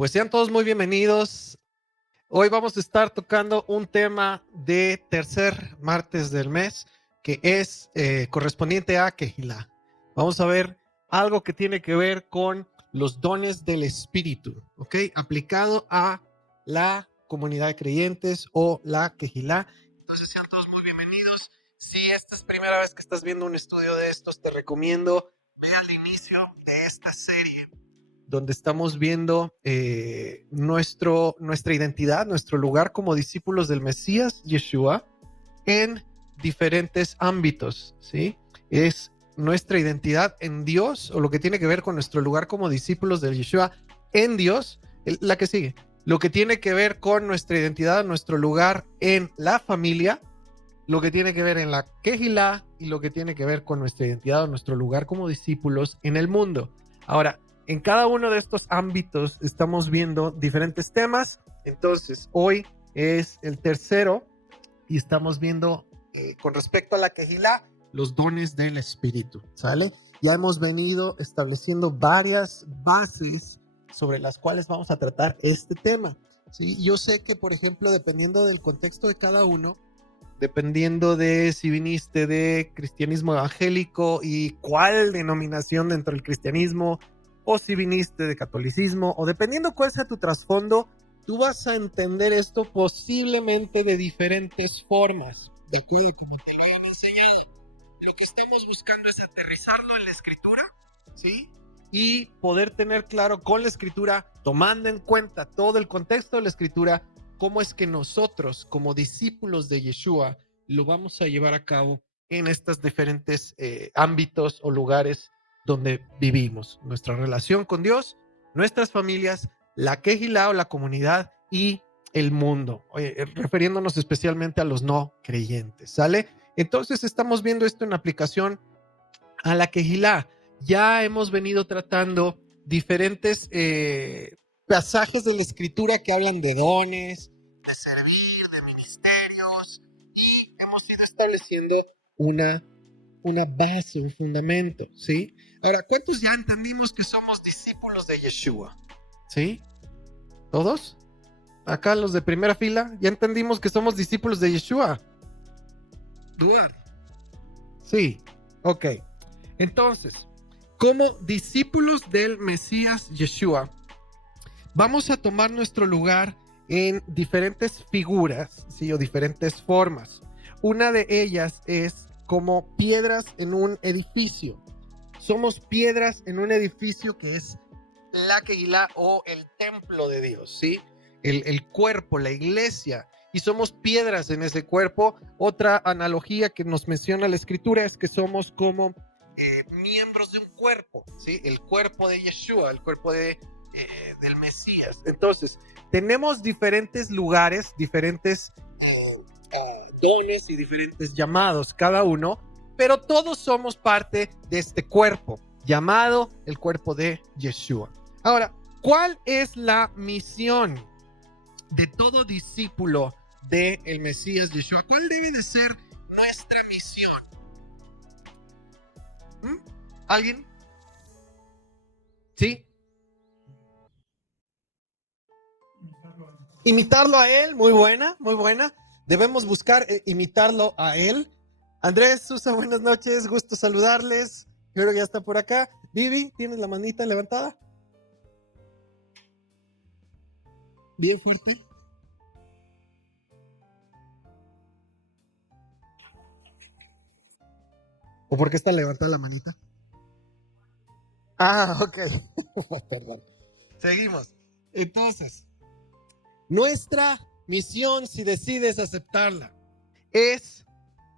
Pues sean todos muy bienvenidos. Hoy vamos a estar tocando un tema de tercer martes del mes, que es correspondiente a Kehilá. Vamos a ver algo que tiene que ver con los dones del Espíritu, ¿ok? Aplicado a la comunidad de creyentes o la Kehilá. Entonces sean todos muy bienvenidos. Si esta es primera vez que estás viendo un estudio de estos, te recomiendo ve al inicio de esta serie, donde estamos viendo nuestra identidad, nuestro lugar como discípulos del Mesías, Yeshua, en diferentes ámbitos, ¿sí? Es nuestra identidad en Dios, o lo que tiene que ver con nuestro lugar como discípulos de Yeshua en Dios, la que sigue. Lo que tiene que ver con nuestra identidad, nuestro lugar en la familia, lo que tiene que ver en la Kehilá y lo que tiene que ver con nuestra identidad o nuestro lugar como discípulos en el mundo. Ahora, en cada uno de estos ámbitos estamos viendo diferentes temas. Entonces, hoy es el tercero y estamos viendo con respecto a la Kehilá, los dones del Espíritu, ¿sale? Ya hemos venido estableciendo varias bases sobre las cuales vamos a tratar este tema, ¿sí? Yo sé que, por ejemplo, dependiendo del contexto de cada uno, dependiendo de si viniste de cristianismo evangélico y cuál denominación dentro del cristianismo, o si viniste de catolicismo, o dependiendo cuál sea tu trasfondo, tú vas a entender esto posiblemente de diferentes formas, de acuerdo como te lo han enseñado. Lo que estamos buscando es aterrizarlo en la escritura, ¿sí? Y poder tener claro con la escritura, tomando en cuenta todo el contexto de la escritura, cómo es que nosotros, como discípulos de Yeshua, lo vamos a llevar a cabo en estos diferentes ámbitos o lugares donde vivimos. Nuestra relación con Dios, nuestras familias, la Kehilá o la comunidad y el mundo, refiriéndonos especialmente a los no creyentes, ¿sale? Entonces estamos viendo esto en aplicación a la Kehilá. Ya hemos venido tratando diferentes pasajes de la escritura que hablan de dones, de servir, de ministerios, y hemos ido estableciendo una base, un fundamento, ¿sí? Ahora, ¿cuántos ya entendimos que somos discípulos de Yeshua? ¿Sí? ¿Todos? Acá los de primera fila, ya entendimos que somos discípulos de Yeshua. ¿Duar? Sí, ok. Entonces, como discípulos del Mesías Yeshua, vamos a tomar nuestro lugar en diferentes figuras, ¿sí? O diferentes formas. Una de ellas es como piedras en un edificio. Somos piedras en un edificio que es la Kehilá o el templo de Dios, ¿sí? El cuerpo, la iglesia. Y somos piedras en ese cuerpo. Otra analogía que nos menciona la escritura es que somos como miembros de un cuerpo, ¿sí? El cuerpo de Yeshua, el cuerpo del Mesías. Entonces, tenemos diferentes lugares, diferentes dones y diferentes llamados cada uno, pero todos somos parte de este cuerpo llamado el cuerpo de Yeshua. Ahora, ¿cuál es la misión de todo discípulo del Mesías Yeshua? ¿Cuál debe de ser nuestra misión? ¿Alguien? ¿Sí? Imitarlo a él, muy buena, muy buena. Debemos buscar imitarlo a él. Andrés, Susa, buenas noches, gusto saludarles. Yo creo que ya está por acá. Vivi, ¿tienes la manita levantada? Bien fuerte. ¿O por qué está levantada la manita? Ah, ok. Perdón. Seguimos. Entonces, nuestra misión, si decides aceptarla, es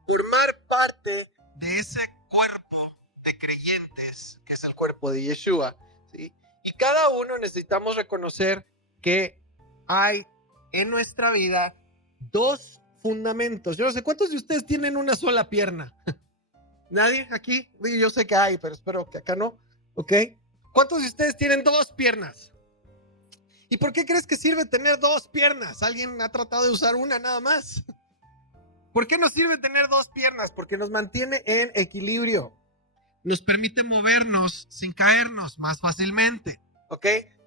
formar parte de ese cuerpo de creyentes, que es el cuerpo de Yeshua, ¿sí? Y cada uno necesitamos reconocer que hay en nuestra vida dos fundamentos. Yo no sé, ¿cuántos de ustedes tienen una sola pierna? ¿Nadie aquí? Yo sé que hay, pero espero que acá no. ¿Ok? ¿Cuántos de ustedes tienen dos piernas? ¿Y por qué crees que sirve tener dos piernas? ¿Alguien ha tratado de usar una nada más? ¿Por qué nos sirve tener dos piernas? Porque nos mantiene en equilibrio. Nos permite movernos sin caernos más fácilmente. ¿Ok?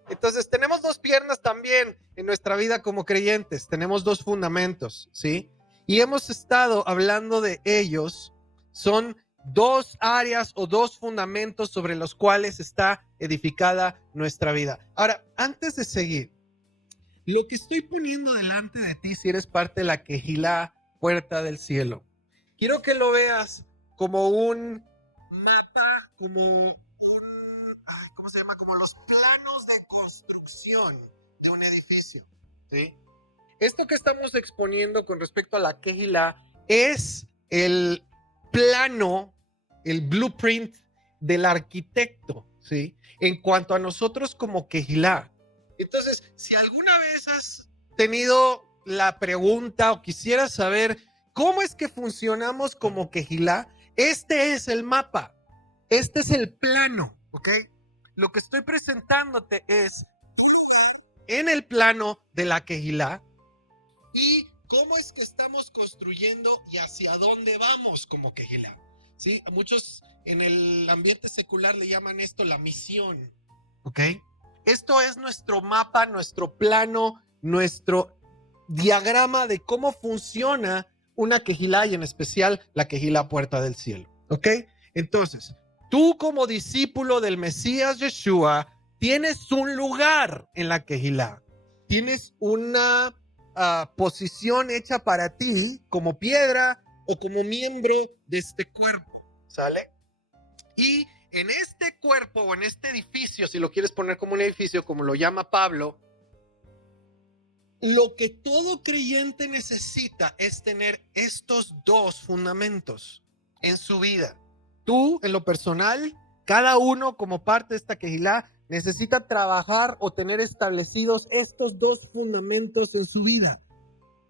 Entonces tenemos dos piernas también en nuestra vida como creyentes, tenemos dos fundamentos, ¿sí? Y hemos estado hablando de ellos, son dos áreas o dos fundamentos sobre los cuales está edificada nuestra vida. Ahora, antes de seguir, lo que estoy poniendo delante de ti, si eres parte de la Quejilá, puerta del cielo, quiero que lo veas como un mapa, como ¿cómo se llama? Como los planos de construcción de un edificio, ¿sí? Esto que estamos exponiendo con respecto a la Kehilá es el plano, el blueprint del arquitecto, ¿sí? En cuanto a nosotros como Kehilá. Entonces, si alguna vez has tenido la pregunta o quisieras saber cómo es que funcionamos como Kehilá, este es el mapa, este es el plano, ¿ok? Lo que estoy presentándote es en el plano de la Kehilá y cómo es que estamos construyendo y hacia dónde vamos como Kehilá. ¿Sí? Muchos en el ambiente secular le llaman esto la misión. ¿Ok? Esto es nuestro mapa, nuestro plano, nuestro diagrama de cómo funciona una Kehilá y en especial la Kehilá Puerta del Cielo. ¿Ok? Entonces, tú como discípulo del Mesías Yeshua tienes un lugar en la Kehilá. Tienes una posición hecha para ti como piedra o como miembro de este cuerpo, ¿sale? Y en este cuerpo o en este edificio, si lo quieres poner como un edificio, como lo llama Pablo, lo que todo creyente necesita es tener estos dos fundamentos en su vida. Tú, en lo personal, cada uno como parte de esta Kehilá, necesita trabajar o tener establecidos estos dos fundamentos en su vida.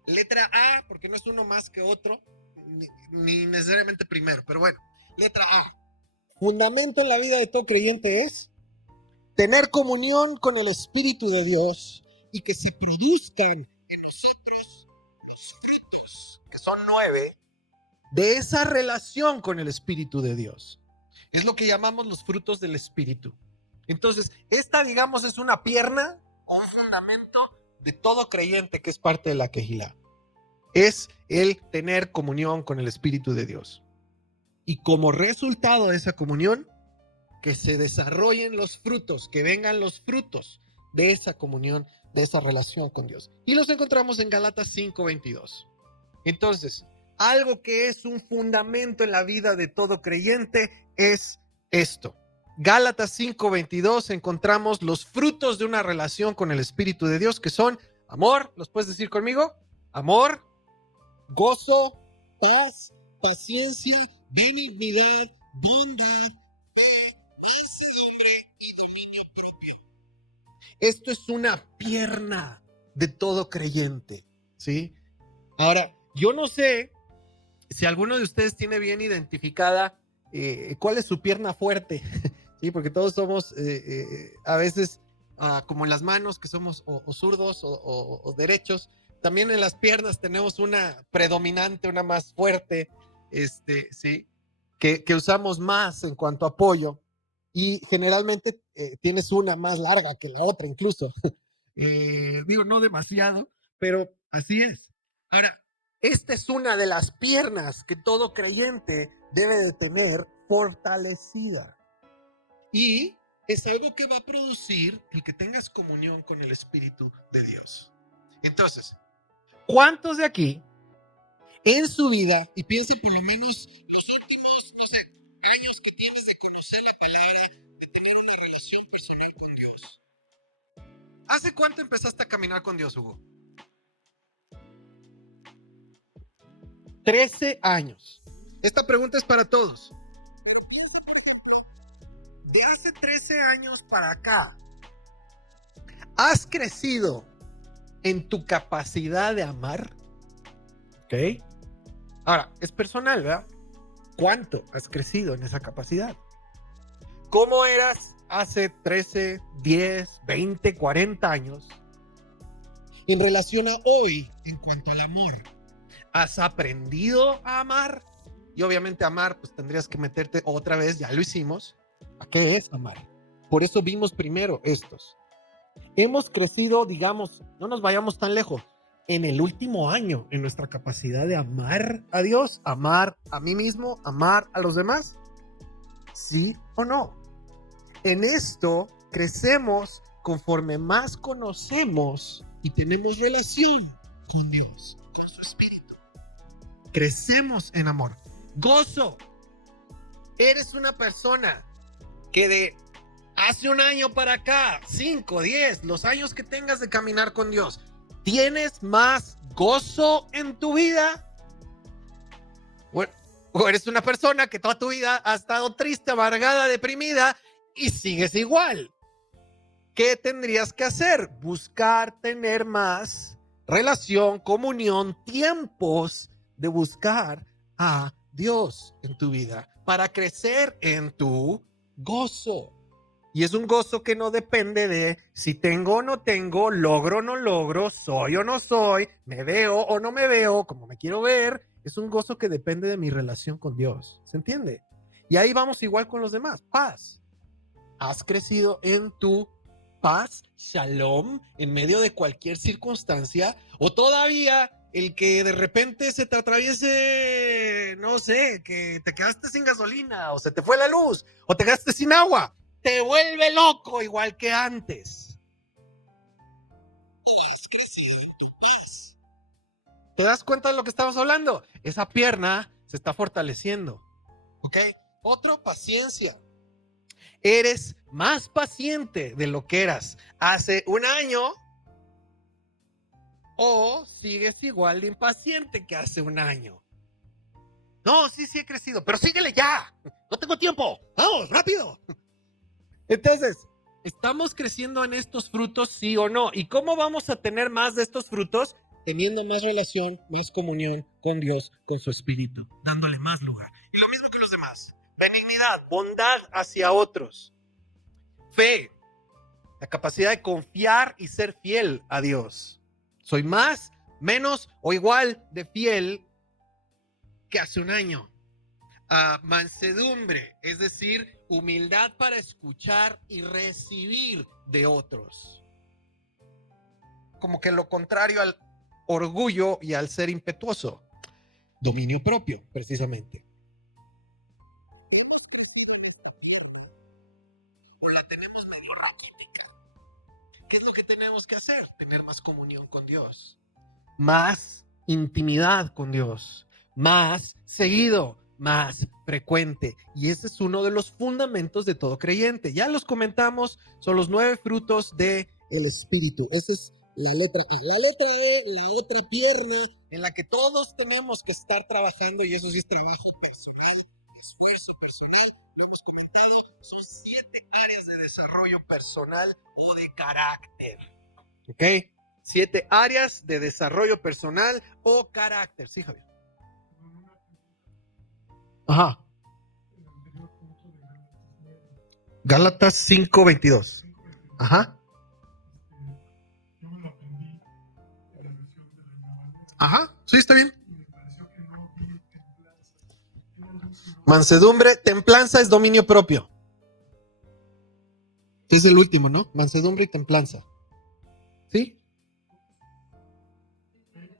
Letra A, porque no es uno más que otro, ni necesariamente primero, pero bueno, letra A. Fundamento en la vida de todo creyente es tener comunión con el Espíritu de Dios y que se produzcan en nosotros los frutos, que son 9, de esa relación con el Espíritu de Dios. Es lo que llamamos los frutos del Espíritu. Entonces, esta, digamos, es una pierna o un fundamento de todo creyente que es parte de la Kehilá. Es el tener comunión con el Espíritu de Dios. Y como resultado de esa comunión, que se desarrollen los frutos, que vengan los frutos de esa comunión, de esa relación con Dios. Y los encontramos en Gálatas 5:22. Entonces, algo que es un fundamento en la vida de todo creyente es esto. Gálatas 5:22 encontramos los frutos de una relación con el Espíritu de Dios, que son amor, ¿los puedes decir conmigo? Amor, gozo, paz, paciencia, benignidad, bondad, fe, mansedumbre y dominio propio. Esto es una pierna de todo creyente, ¿sí? Ahora, yo no sé si alguno de ustedes tiene bien identificada cuál es su pierna fuerte, ¿sí? Porque todos somos a veces como en las manos, que somos o zurdos o derechos. También en las piernas tenemos una predominante, una más fuerte, ¿sí? Que usamos más en cuanto a apoyo. Y generalmente tienes una más larga que la otra incluso. Digo, no demasiado, pero así es. Ahora, esta es una de las piernas que todo creyente debe de tener fortalecida. Y es algo que va a producir el que tengas comunión con el Espíritu de Dios. Entonces, ¿cuántos de aquí en su vida, y piensen por lo menos los últimos, no sé, años que tienes de conocerle, de leer, de tener una relación personal con Dios? ¿Hace cuánto empezaste a caminar con Dios, Hugo? 13 años. Esta pregunta es para todos. De hace 13 años para acá, ¿has crecido en tu capacidad de amar? ¿Ok? Ahora, es personal, ¿verdad? ¿Cuánto has crecido en esa capacidad? ¿Cómo eras hace 13, 10, 20, 40 años en relación a hoy en cuanto al amor? ¿Has aprendido a amar? Y obviamente amar, pues tendrías que meterte otra vez, ya lo hicimos. ¿A qué es amar? Por eso vimos primero estos. Hemos crecido, digamos, no nos vayamos tan lejos, en el último año en nuestra capacidad de amar a Dios, amar a mí mismo, amar a los demás. ¿Sí o no? En esto crecemos conforme más conocemos y tenemos relación con Dios, con su Espíritu. Crecemos en amor. Gozo. Eres una persona que de hace un año para acá, 5, 10, los años que tengas de caminar con Dios, ¿tienes más gozo en tu vida? O eres una persona que toda tu vida ha estado triste, amargada, deprimida y sigues igual. ¿Qué tendrías que hacer? Buscar tener más relación, comunión, tiempos de buscar a Dios en tu vida para crecer en tu gozo. Y es un gozo que no depende de si tengo o no tengo, logro o no logro, soy o no soy, me veo o no me veo, como me quiero ver. Es un gozo que depende de mi relación con Dios. ¿Se entiende? Y ahí vamos igual con los demás. Paz. ¿Has crecido en tu paz, shalom, en medio de cualquier circunstancia? ¿O todavía el que de repente se te atraviese, no sé, que te quedaste sin gasolina, o se te fue la luz, o te quedaste sin agua, te vuelve loco igual que antes? ¿Has crecido en tu paz? ¿Te das cuenta de lo que estamos hablando? Esa pierna se está fortaleciendo. ¿Ok? Otro, paciencia. Eres más paciente de lo que eras hace un año, o sigues igual de impaciente que hace un año. No, sí he crecido, pero síguele ya. No tengo tiempo. Vamos, rápido. Entonces, ¿estamos creciendo en estos frutos, sí o no? ¿Y cómo vamos a tener más de estos frutos? Teniendo más relación, más comunión con Dios, con su Espíritu, dándole más lugar. Y lo mismo que los demás. Benignidad, bondad hacia otros. Fe, la capacidad de confiar y ser fiel a Dios. Soy más, menos o igual de fiel que hace un año. Mansedumbre, es decir, humildad para escuchar y recibir de otros. Como que lo contrario al orgullo y al ser impetuoso. Dominio propio, precisamente. La tenemos medio raquítica. ¿Qué es lo que tenemos que hacer? Tener más comunión con Dios, más intimidad con Dios, más seguido, más frecuente. Y ese es uno de los fundamentos de todo creyente. Ya los comentamos, son los 9 frutos del Espíritu. Esa es la letra A. La letra E, la otra pierna en la que todos tenemos que estar trabajando, y eso sí es trabajo personal, esfuerzo personal. Lo hemos comentado, son 7 áreas de desarrollo personal o de carácter. ¿Ok? 7 áreas de desarrollo personal o carácter. Sí, Javier. Ajá. Gálatas 5:22. Ajá. Ajá. Sí, está bien. Mansedumbre, templanza es dominio propio. Es el último, ¿no? Mansedumbre y templanza. ¿Sí?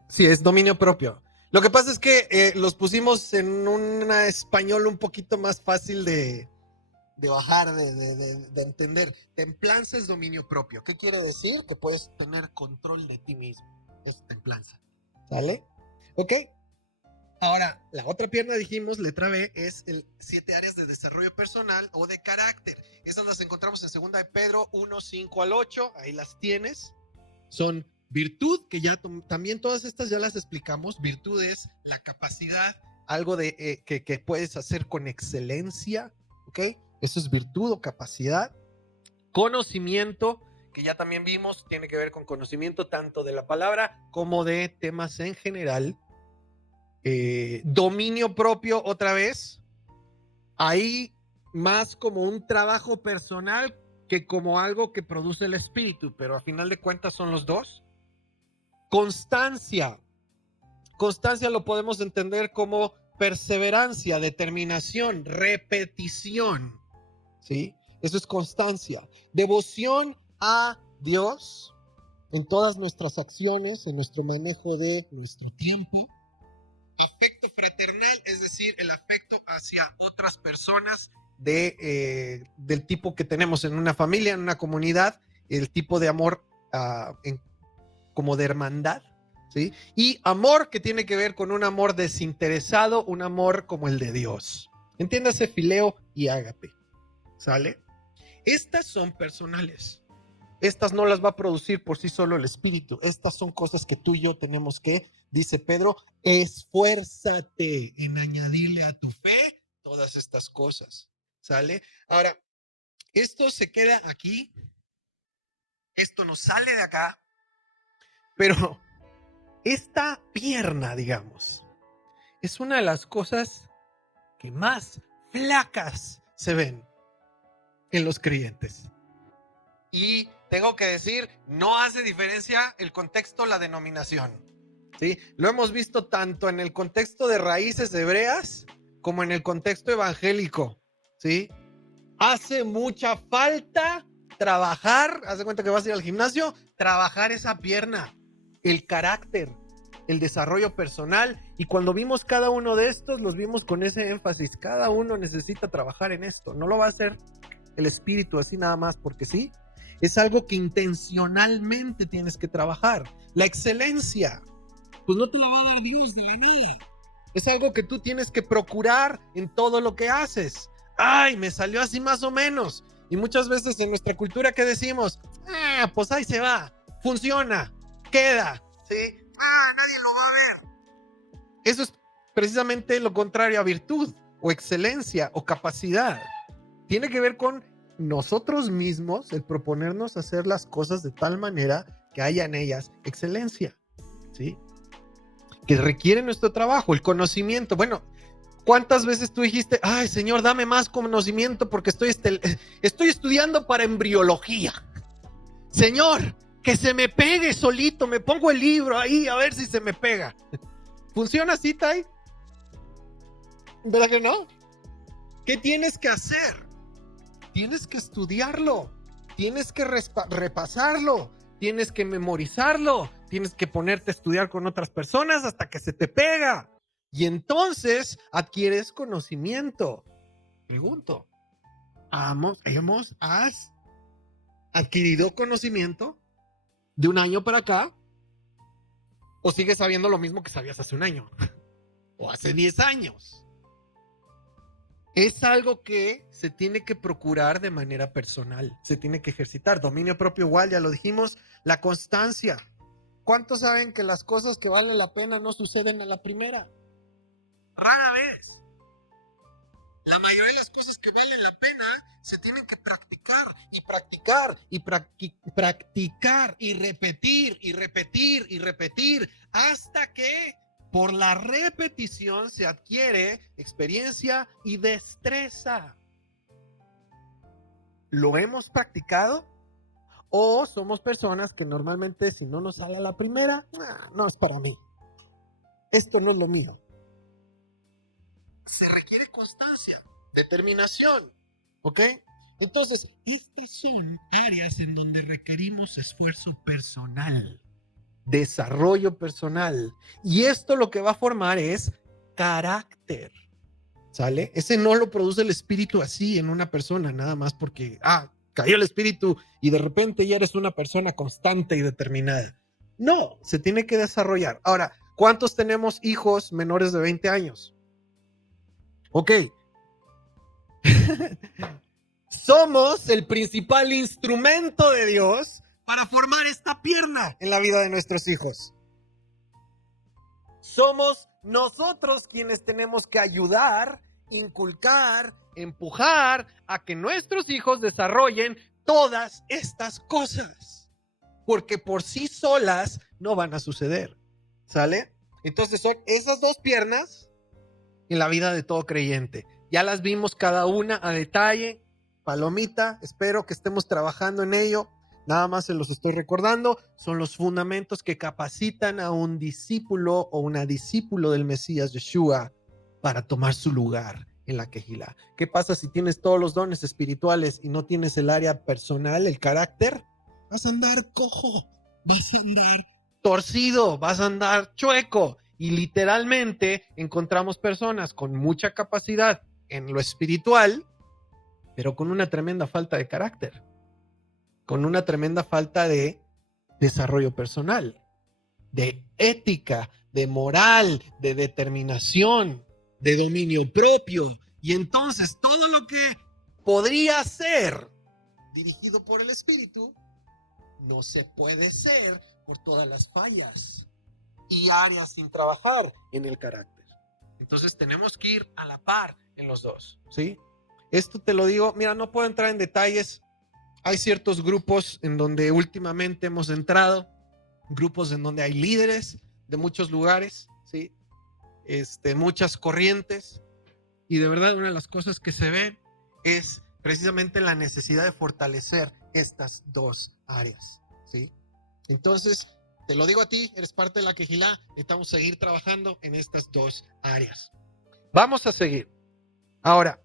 Sí, es dominio propio. Lo que pasa es que los pusimos en un español un poquito más fácil de bajar, de entender. Templanza es dominio propio. ¿Qué quiere decir? Que puedes tener control de ti mismo. Es templanza. ¿Sale? ¿Ok? Ahora, la otra pierna, dijimos, letra B, es el 7 áreas de desarrollo personal o de carácter. Esas las encontramos en 2 de Pedro 1, 5 al 8. Ahí las tienes. Son virtud, que ya también todas estas ya las explicamos. Virtud es la capacidad, algo de que puedes hacer con excelencia. ¿Ok? Eso es virtud o capacidad. Conocimiento, que ya también vimos, tiene que ver con conocimiento tanto de la palabra como de temas en general. Dominio propio, otra vez, ahí más como un trabajo personal que como algo que produce el espíritu, pero a final de cuentas son los dos. Constancia. Constancia lo podemos entender como perseverancia, determinación, repetición. ¿Sí? Eso es constancia. Devoción a Dios en todas nuestras acciones, en nuestro manejo de nuestro tiempo. Afecto fraternal, es decir, el afecto hacia otras personas del tipo que tenemos en una familia, en una comunidad, el tipo de amor como de hermandad, ¿sí? Y amor que tiene que ver con un amor desinteresado, un amor como el de Dios. Entiéndase, fileo y ágape, ¿sale? Estas son personales. Estas no las va a producir por sí solo el Espíritu. Estas son cosas que tú y yo tenemos que, dice Pedro, esfuérzate en añadirle a tu fe todas estas cosas, ¿sale? Ahora, esto se queda aquí, esto no sale de acá, pero esta pierna, digamos, es una de las cosas que más flacas se ven en los creyentes. Y tengo que decir, no hace diferencia el contexto, la denominación, ¿sí? Lo hemos visto tanto en el contexto de raíces hebreas como en el contexto evangélico, ¿sí? Hace mucha falta trabajar, haz de cuenta que vas a ir al gimnasio, trabajar esa pierna, el carácter, el desarrollo personal. Y cuando vimos cada uno de estos, los vimos con ese énfasis. Cada uno necesita trabajar en esto. No lo va a hacer el espíritu así nada más porque sí. Es algo que intencionalmente tienes que trabajar. La excelencia, pues no te lo va a dar Dios de mí. Es algo que tú tienes que procurar en todo lo que haces. Ay, me salió así más o menos. Y muchas veces en nuestra cultura, ¿qué decimos? Pues ahí se va, funciona, queda, ¿sí? Nadie lo va a ver. Eso es precisamente lo contrario a virtud, o excelencia, o capacidad. Tiene que ver con nosotros mismos, el proponernos hacer las cosas de tal manera que haya en ellas excelencia, ¿sí? Que requiere nuestro trabajo, el conocimiento. Bueno, ¿cuántas veces tú dijiste, ay, Señor, dame más conocimiento porque estoy estudiando para embriología? Señor, que se me pegue solito, me pongo el libro ahí a ver si se me pega. ¿Funciona así, Tai? ¿Verdad que no? ¿Qué tienes que hacer? Tienes que estudiarlo, tienes que repasarlo, tienes que memorizarlo, tienes que ponerte a estudiar con otras personas hasta que se te pega. Y entonces adquieres conocimiento. Pregunto, ¿has adquirido conocimiento de un año para acá? ¿O sigues sabiendo lo mismo que sabías hace un año? ¿O hace 10 años? Es algo que se tiene que procurar de manera personal, se tiene que ejercitar. Dominio propio igual, ya lo dijimos. La constancia. ¿Cuántos saben que las cosas que valen la pena no suceden a la primera? Rara vez. La mayoría de las cosas que valen la pena se tienen que practicar y practicar y practicar y repetir y repetir y repetir hasta que por la repetición se adquiere experiencia y destreza. ¿Lo hemos practicado? ¿O somos personas que normalmente si no nos sale a la primera, no es para mí? Esto no es lo mío. Se requiere constancia, determinación, ¿ok? Entonces, estas son áreas en donde requerimos esfuerzo personal, desarrollo personal. Y esto lo que va a formar es carácter, ¿sale? Ese no lo produce el espíritu así en una persona, nada más porque, cayó el espíritu y de repente ya eres una persona constante y determinada. No, se tiene que desarrollar. Ahora, ¿cuántos tenemos hijos menores de 20 años? Ok. Somos el principal instrumento de Dios para formar esta pierna en la vida de nuestros hijos. Somos nosotros quienes tenemos que ayudar, inculcar, empujar a que nuestros hijos desarrollen todas estas cosas. Porque por sí solas no van a suceder. ¿Sale? Entonces son esas dos piernas en la vida de todo creyente. Ya las vimos cada una a detalle. Palomita, espero que estemos trabajando en ello. Nada más se los estoy recordando. Son los fundamentos que capacitan a un discípulo o una discípulo del Mesías Yeshua para tomar su lugar en la Kehilá. ¿Qué pasa si tienes todos los dones espirituales y no tienes el área personal, el carácter? vas a andar cojo, vas a andar torcido, vas a andar chueco. Y literalmente encontramos personas con mucha capacidad en lo espiritual, pero con una tremenda falta de carácter, con una tremenda falta de desarrollo personal, de ética, de moral, de determinación, de dominio propio. Y entonces todo lo que podría ser dirigido por el Espíritu no se puede ser por todas las fallas y áreas sin trabajar en el carácter. Entonces tenemos que ir a la par en los dos, ¿sí? Esto te lo digo, mira, no puedo entrar en detalles. Hay ciertos grupos en donde últimamente hemos entrado, grupos en donde hay líderes de muchos lugares, ¿sí? Muchas corrientes, y de verdad una de las cosas que se ven es precisamente la necesidad de fortalecer estas dos áreas, ¿sí? Entonces, te lo digo a ti, eres parte de la Quejilá, necesitamos seguir trabajando en estas dos áreas. Vamos a seguir. Ahora,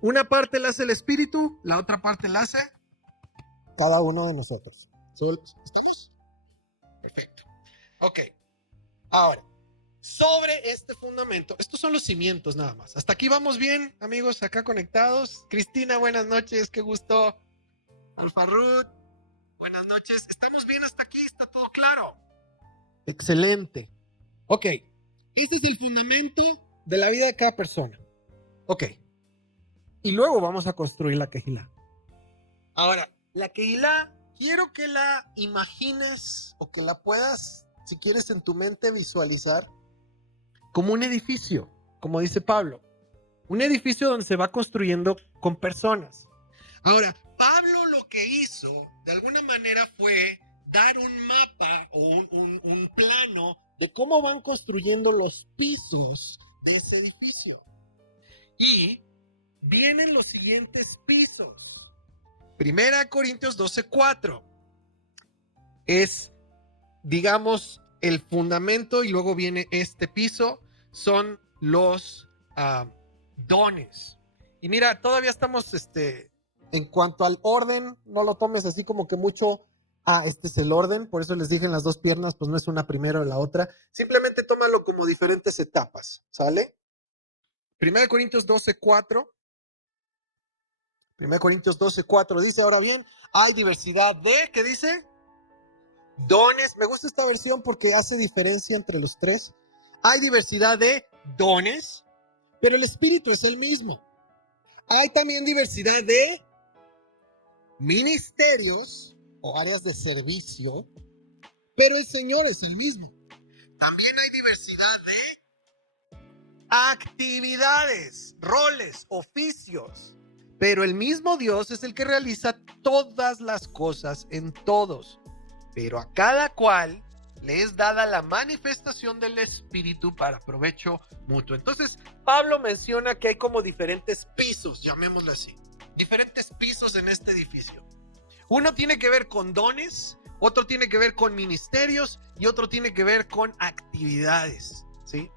una parte la hace el Espíritu, la otra parte la hace cada uno de nosotros. ¿Estamos? Perfecto. Ok. Ahora, sobre este fundamento, estos son los cimientos nada más. Hasta aquí vamos bien, amigos, acá conectados. Cristina, buenas noches, qué gusto. Alfarrut, buenas noches. ¿Estamos bien hasta aquí? ¿Está todo claro? Excelente. Ok, este es el fundamento de la vida de cada persona. Ok. Y luego vamos a construir la Quejilá. Ahora, la Quejilá, quiero que la imagines o que la puedas, si quieres, en tu mente visualizar como un edificio, como dice Pablo. Un edificio donde se va construyendo con personas. Ahora, Pablo lo que hizo, de alguna manera, fue dar un mapa o un plano de cómo van construyendo los pisos de ese edificio. Y vienen los siguientes pisos. 1 Corintios 12:4 es, digamos, el fundamento, y luego viene este piso, son los dones. Y mira, todavía estamos, en cuanto al orden, no lo tomes así como que mucho, este es el orden, por eso les dije en las dos piernas, pues no es una primero o la otra, simplemente tómalo como diferentes etapas, ¿sale? 1 Corintios 12:4. 1 Corintios 12:4 dice, ahora bien, hay diversidad de, ¿qué dice? Dones. Me gusta esta versión porque hace diferencia entre los tres. Hay diversidad de dones, pero el Espíritu es el mismo. Hay también diversidad de ministerios o áreas de servicio, pero el Señor es el mismo. También hay diversidad de actividades, roles, oficios, pero el mismo Dios es el que realiza todas las cosas en todos. Pero a cada cual le es dada la manifestación del Espíritu para provecho mutuo. Entonces, Pablo menciona que hay como diferentes pisos, llamémoslo así. Diferentes pisos en este edificio. Uno tiene que ver con dones, otro tiene que ver con ministerios y otro tiene que ver con actividades, ¿sí?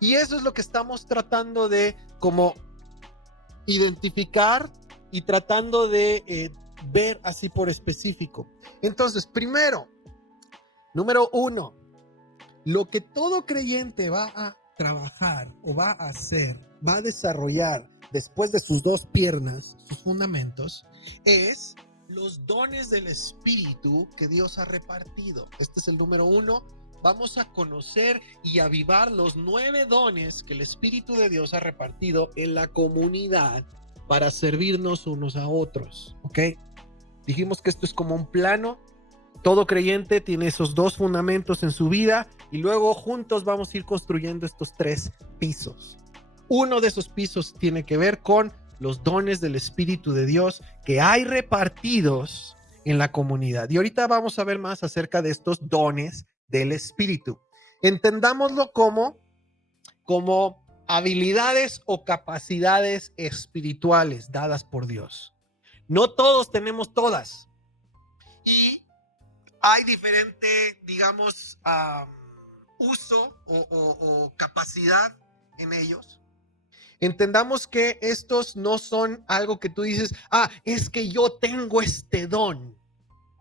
Y eso es lo que estamos tratando de como identificar y tratando de ver así por específico. Entonces, primero, número 1, lo que todo creyente va a trabajar o va a hacer, va a desarrollar después de sus dos piernas, sus fundamentos, es los dones del Espíritu que Dios ha repartido. Este es el número 1. Vamos a conocer y avivar los 9 dones que el Espíritu de Dios ha repartido en la comunidad para servirnos unos a otros, ¿ok? Dijimos que esto es como un plano. Todo creyente tiene esos dos fundamentos en su vida y luego juntos vamos a ir construyendo estos 3 pisos. Uno de esos pisos tiene que ver con los dones del Espíritu de Dios que hay repartidos en la comunidad. Y ahorita vamos a ver más acerca de estos dones del Espíritu. Entendámoslo como habilidades o capacidades espirituales dadas por Dios. No todos tenemos todas. Y hay diferente, digamos, uso o capacidad en ellos. Entendamos que estos no son algo que tú dices, es que yo tengo este don.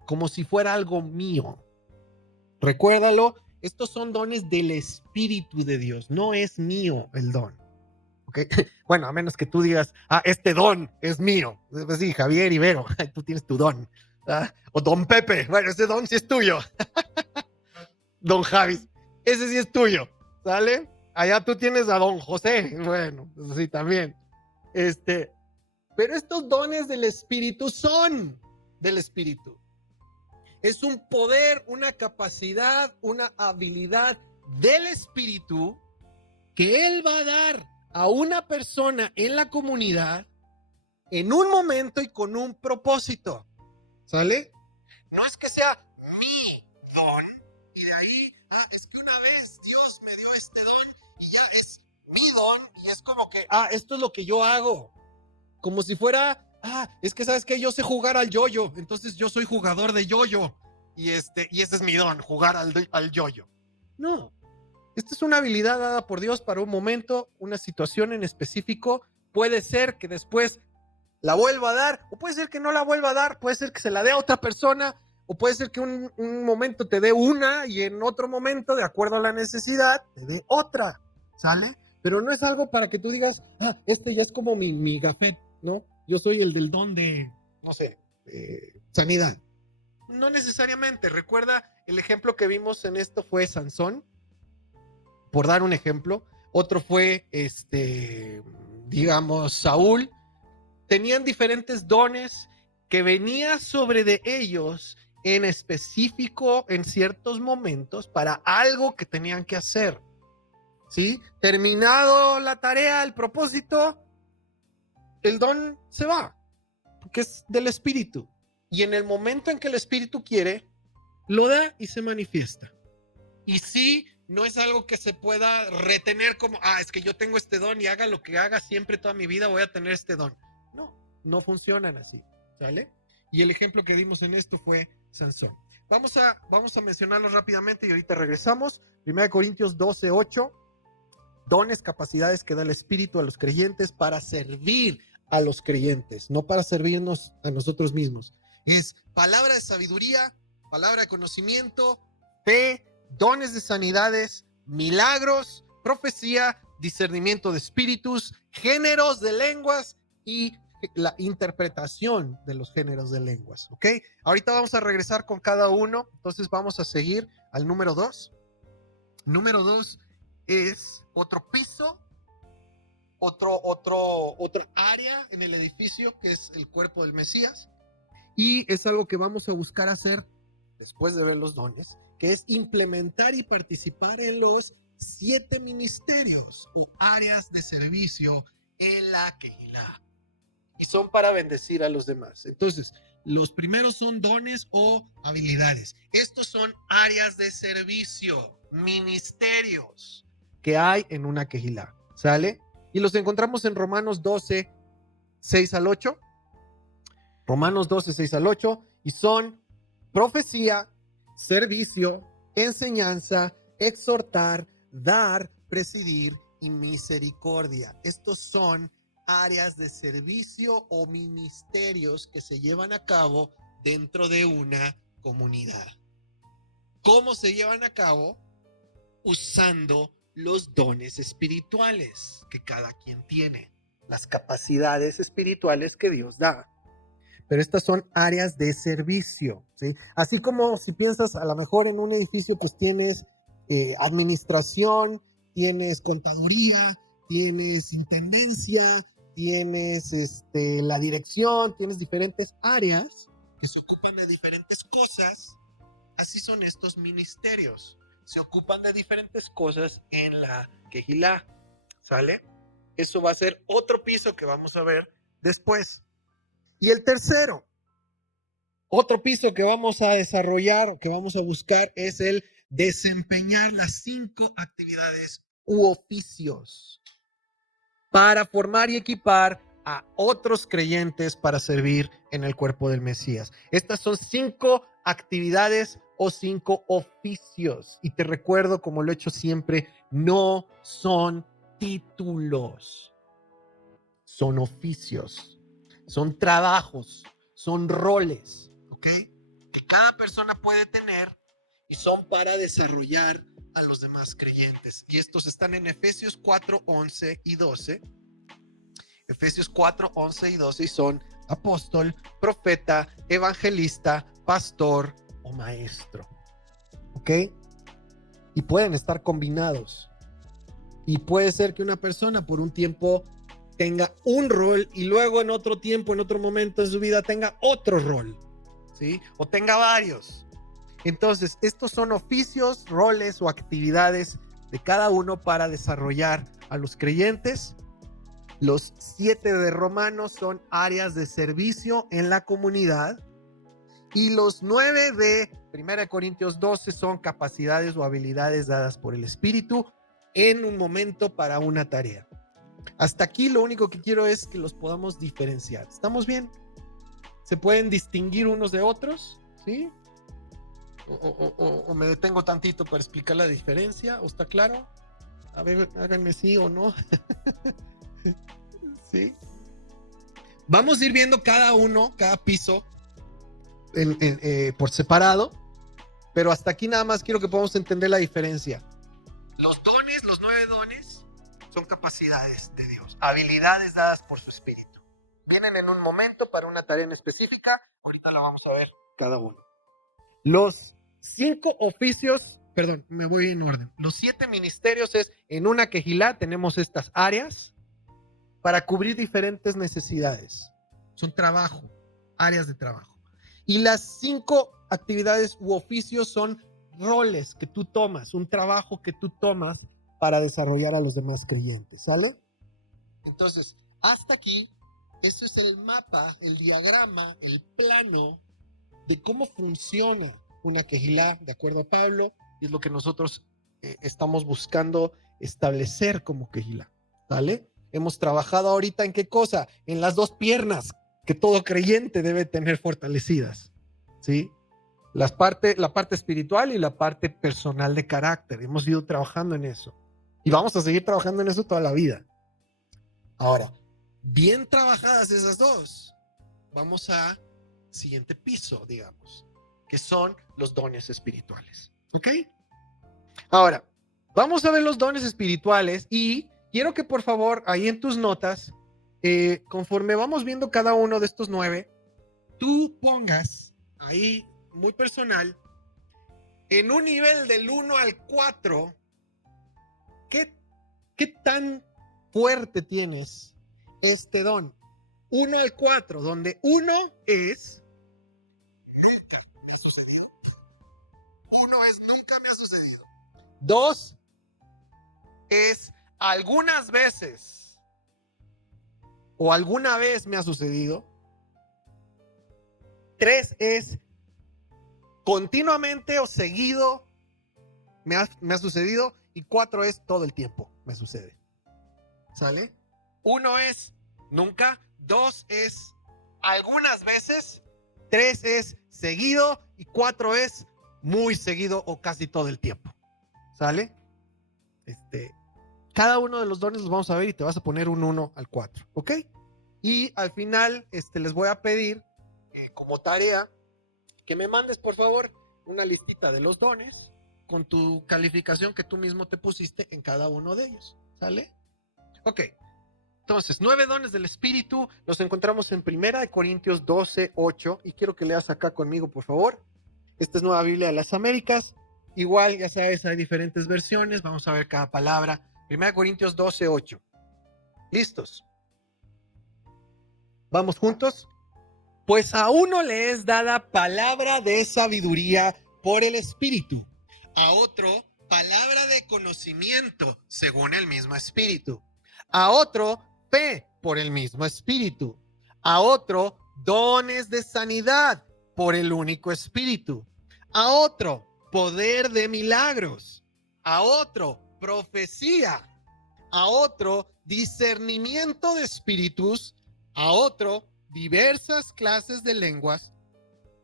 como si fuera algo mío. Recuérdalo, estos son dones del Espíritu de Dios, no es mío el don. ¿Okay? Bueno, a menos que tú digas, este don es mío. Pues sí, Javier Ibero, tú tienes tu don. O don Pepe, bueno, ese don sí es tuyo. Don Javis, ese sí es tuyo, ¿sale? Allá tú tienes a don José, bueno, sí, también. Pero estos dones del Espíritu son del Espíritu. Es un poder, una capacidad, una habilidad del Espíritu que Él va a dar a una persona en la comunidad en un momento y con un propósito. ¿Sale? No es que sea mi don y de ahí, es que una vez Dios me dio este don y ya es mi don y es como que, esto es lo que yo hago. Como si fuera, es que sabes que yo sé jugar al yoyo, entonces yo soy jugador de yoyo y ese es mi don, jugar al yoyo. No, esta es una habilidad dada por Dios para un momento, una situación en específico. Puede ser que después la vuelva a dar, o puede ser que no la vuelva a dar, puede ser que se la dé a otra persona, o puede ser que un momento te dé una y en otro momento, de acuerdo a la necesidad, te dé otra, ¿sale? Pero no es algo para que tú digas, este ya es como mi gafet, ¿no? Yo soy el del don de, no sé, sanidad. No necesariamente. Recuerda, el ejemplo que vimos en esto fue Sansón, por dar un ejemplo. Otro fue, digamos, Saúl. Tenían diferentes dones que venía sobre de ellos en específico en ciertos momentos para algo que tenían que hacer. ¿Sí? Terminado la tarea, el propósito, el don se va, porque es del Espíritu. Y en el momento en que el Espíritu quiere, lo da y se manifiesta. Y sí, no es algo que se pueda retener como, es que yo tengo este don y haga lo que haga, siempre toda mi vida voy a tener este don. No funcionan así, ¿sale? Y el ejemplo que dimos en esto fue Sansón. Vamos a mencionarlos rápidamente y ahorita regresamos. 1 Corintios 12:8. Dones, capacidades que da el Espíritu a los creyentes para servir a los creyentes, no para servirnos a nosotros mismos. Es palabra de sabiduría, palabra de conocimiento, fe, dones de sanidades, milagros, profecía, discernimiento de espíritus, géneros de lenguas y la interpretación de los géneros de lenguas, ¿ok? Ahorita vamos a regresar con cada uno, entonces vamos a seguir al número 2. Número 2 es otro piso, otra área en el edificio que es el cuerpo del Mesías, y es algo que vamos a buscar hacer después de ver los dones, que es implementar y participar en los 7 ministerios o áreas de servicio en la Keilah. Y son para bendecir a los demás. Entonces, los primeros son dones o habilidades. Estos son áreas de servicio, ministerios que hay en una Keilah, ¿sale? Y los encontramos en Romanos 12, 6 al 8. Romanos 12, 6 al 8. Y son profecía, servicio, enseñanza, exhortar, dar, presidir y misericordia. Estos son áreas de servicio o ministerios que se llevan a cabo dentro de una comunidad. ¿Cómo se llevan a cabo? Usando los dones espirituales que cada quien tiene, las capacidades espirituales que Dios da. Pero estas son áreas de servicio, ¿sí? Así como si piensas a lo mejor en un edificio, pues tienes administración, tienes contaduría, tienes intendencia, tienes la dirección, tienes diferentes áreas que se ocupan de diferentes cosas. Así son estos ministerios. Se ocupan de diferentes cosas en la Keilah, ¿sale? Eso va a ser otro piso que vamos a ver después. Y el tercero, otro piso que vamos a desarrollar, que vamos a buscar, es el desempeñar las 5 actividades u oficios para formar y equipar a otros creyentes para servir en el cuerpo del Mesías. Estas son 5 actividades o 5 oficios. Y te recuerdo, como lo he hecho siempre, no son títulos, son oficios, son trabajos, son roles, ¿ok? que cada persona puede tener y son para desarrollar a los demás creyentes. Y estos están en Efesios 4, 11 y 12. Efesios 4, 11 y 12 y son apóstol, profeta, evangelista, pastor o maestro. ¿Ok? Y pueden estar combinados. Y puede ser que una persona por un tiempo tenga un rol y luego en otro tiempo, en otro momento de su vida tenga otro rol, ¿sí? O tenga varios. Entonces, estos son oficios, roles o actividades de cada uno para desarrollar a los creyentes. Los 7 de Romanos son áreas de servicio en la comunidad. Y los 9 de 1 Corintios 12 son capacidades o habilidades dadas por el Espíritu en un momento para una tarea. Hasta aquí lo único que quiero es que los podamos diferenciar. ¿Estamos bien? ¿Se pueden distinguir unos de otros? ¿Sí? ¿O me detengo tantito para explicar la diferencia? ¿O está claro? A ver, háganme sí o no. ¿Sí? Vamos a ir viendo cada uno, cada piso por separado, pero hasta aquí nada más quiero que podamos entender la diferencia. Los dones, los 9 dones, son capacidades de Dios, habilidades dadas por su Espíritu. Vienen en un momento para una tarea en específica, ahorita la vamos a ver cada uno. Los 5 oficios, perdón, me voy en orden. Los 7 ministerios es, en una quejilá tenemos estas áreas para cubrir diferentes necesidades. Son trabajo, áreas de trabajo. Y las 5 actividades u oficios son roles que tú tomas, un trabajo que tú tomas para desarrollar a los demás creyentes, ¿sale? Entonces, hasta aquí, este es el mapa, el diagrama, el plano de cómo funciona una quejilá, de acuerdo a Pablo, y es lo que nosotros estamos buscando establecer como quejilá, ¿vale? Hemos trabajado ahorita en qué cosa, en las 2 piernas que todo creyente debe tener fortalecidas, ¿sí? La parte espiritual y la parte personal de carácter. Hemos ido trabajando en eso. Y vamos a seguir trabajando en eso toda la vida. Ahora, bien trabajadas esas 2, vamos a siguiente piso, digamos, que son los dones espirituales. ¿Ok? Ahora, vamos a ver los dones espirituales y quiero que por favor, ahí en tus notas, conforme vamos viendo cada uno de estos 9, tú pongas ahí, muy personal, en un nivel del 1 al 4, ¿qué tan fuerte tienes este don? 1 al 4, donde 1 es nunca me ha sucedido. 1 es nunca me ha sucedido. 2 es algunas veces o alguna vez me ha sucedido. 3 es continuamente o seguido me ha sucedido. Y 4 es todo el tiempo me sucede. ¿Sale? 1 es nunca. 2 es algunas veces. 3 es seguido. Y 4 es muy seguido o casi todo el tiempo. ¿Sale? Cada uno de los dones los vamos a ver y te vas a poner un 1 al 4. ¿Ok? Y al final les voy a pedir como tarea que me mandes por favor una listita de los dones con tu calificación que tú mismo te pusiste en cada uno de ellos. ¿Sale? Ok. Entonces, 9 dones del Espíritu los encontramos en 1 Corintios 12, 8. Y quiero que leas acá conmigo, por favor. Esta es Nueva Biblia de las Américas. Igual, ya sabes, hay diferentes versiones. Vamos a ver cada palabra. 1 Corintios 12, 8. ¿Listos? ¿Vamos juntos? Pues a uno le es dada palabra de sabiduría por el Espíritu. A otro, palabra de conocimiento según el mismo Espíritu. A otro, fe por el mismo Espíritu. A otro, dones de sanidad por el único Espíritu. A otro, poder de milagros. A otro, profecía. A otro, discernimiento de espíritus. A otro, diversas clases de lenguas.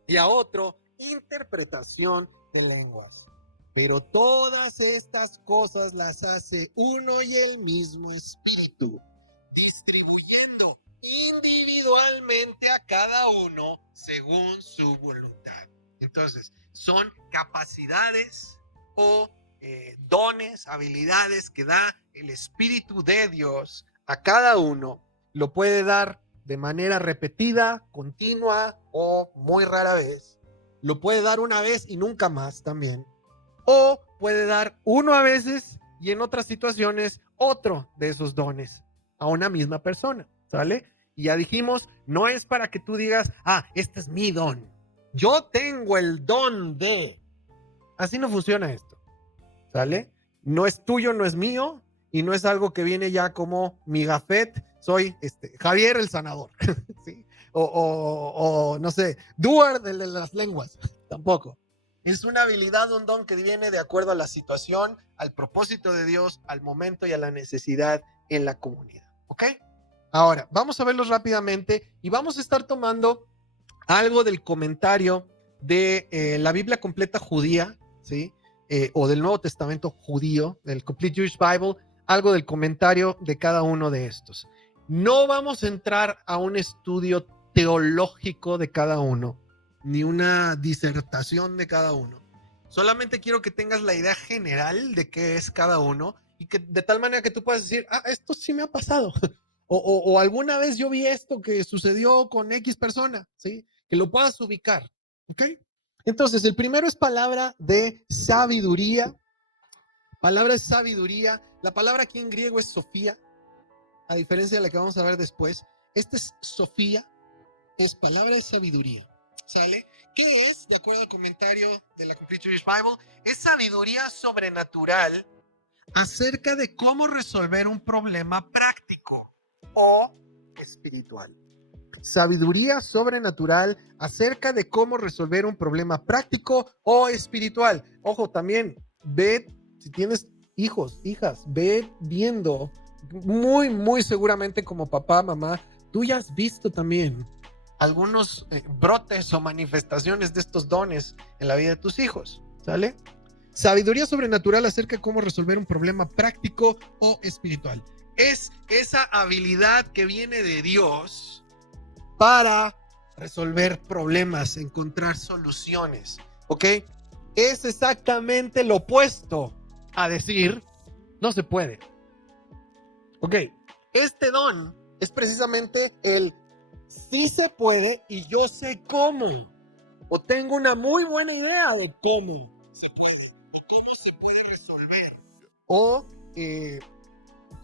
Y a otro, interpretación de lenguas. Pero todas estas cosas las hace uno y el mismo Espíritu, distribuyendo individualmente a cada uno según su voluntad. Entonces, son capacidades o dones, habilidades que da el Espíritu de Dios a cada uno. Lo puede dar de manera repetida, continua o muy rara vez. Lo puede dar una vez y nunca más también. O puede dar uno a veces y en otras situaciones otro de esos dones a una misma persona, ¿sale? Y ya dijimos, no es para que tú digas, este es mi don. Yo tengo el don de... Así no funciona esto, ¿sale? No es tuyo, no es mío y no es algo que viene ya como mi gafet, soy Javier el sanador, ¿sí? O no sé, Duar el de las lenguas, tampoco. Es una habilidad, un don que viene de acuerdo a la situación, al propósito de Dios, al momento y a la necesidad en la comunidad, ¿ok? Ahora, vamos a verlos rápidamente y vamos a estar tomando algo del comentario de la Biblia completa judía, ¿sí? O del Nuevo Testamento judío, del Complete Jewish Bible, algo del comentario de cada uno de estos. No vamos a entrar a un estudio teológico de cada uno, ni una disertación de cada uno. Solamente quiero que tengas la idea general de qué es cada uno y que de tal manera que tú puedas decir, esto sí me ha pasado. O alguna vez yo vi esto que sucedió con X persona, ¿sí? Que lo puedas ubicar, ¿ok? Entonces, el primero es palabra de sabiduría. Palabra de sabiduría. La palabra aquí en griego es Sofía, a diferencia de la que vamos a ver después. Esta es Sofía, es palabra de sabiduría, ¿sale? ¿Qué es? De acuerdo al comentario de la Complete Jewish Bible, es sabiduría sobrenatural acerca de cómo resolver un problema práctico o espiritual. Sabiduría sobrenatural acerca de cómo resolver un problema práctico o espiritual. Ojo, también ve, si tienes hijos, hijas, ve viendo, muy seguramente como papá, mamá, tú ya has visto también algunos brotes o manifestaciones de estos dones en la vida de tus hijos, ¿sale? Sabiduría sobrenatural acerca de cómo resolver un problema práctico o espiritual. Es esa habilidad que viene de Dios para resolver problemas, encontrar soluciones, ¿ok? Es exactamente lo opuesto a decir, no se puede. ¿Ok? Este don es precisamente el sí se puede y yo sé cómo. O tengo una muy buena idea de cómo se puede. O cómo se puede resolver. O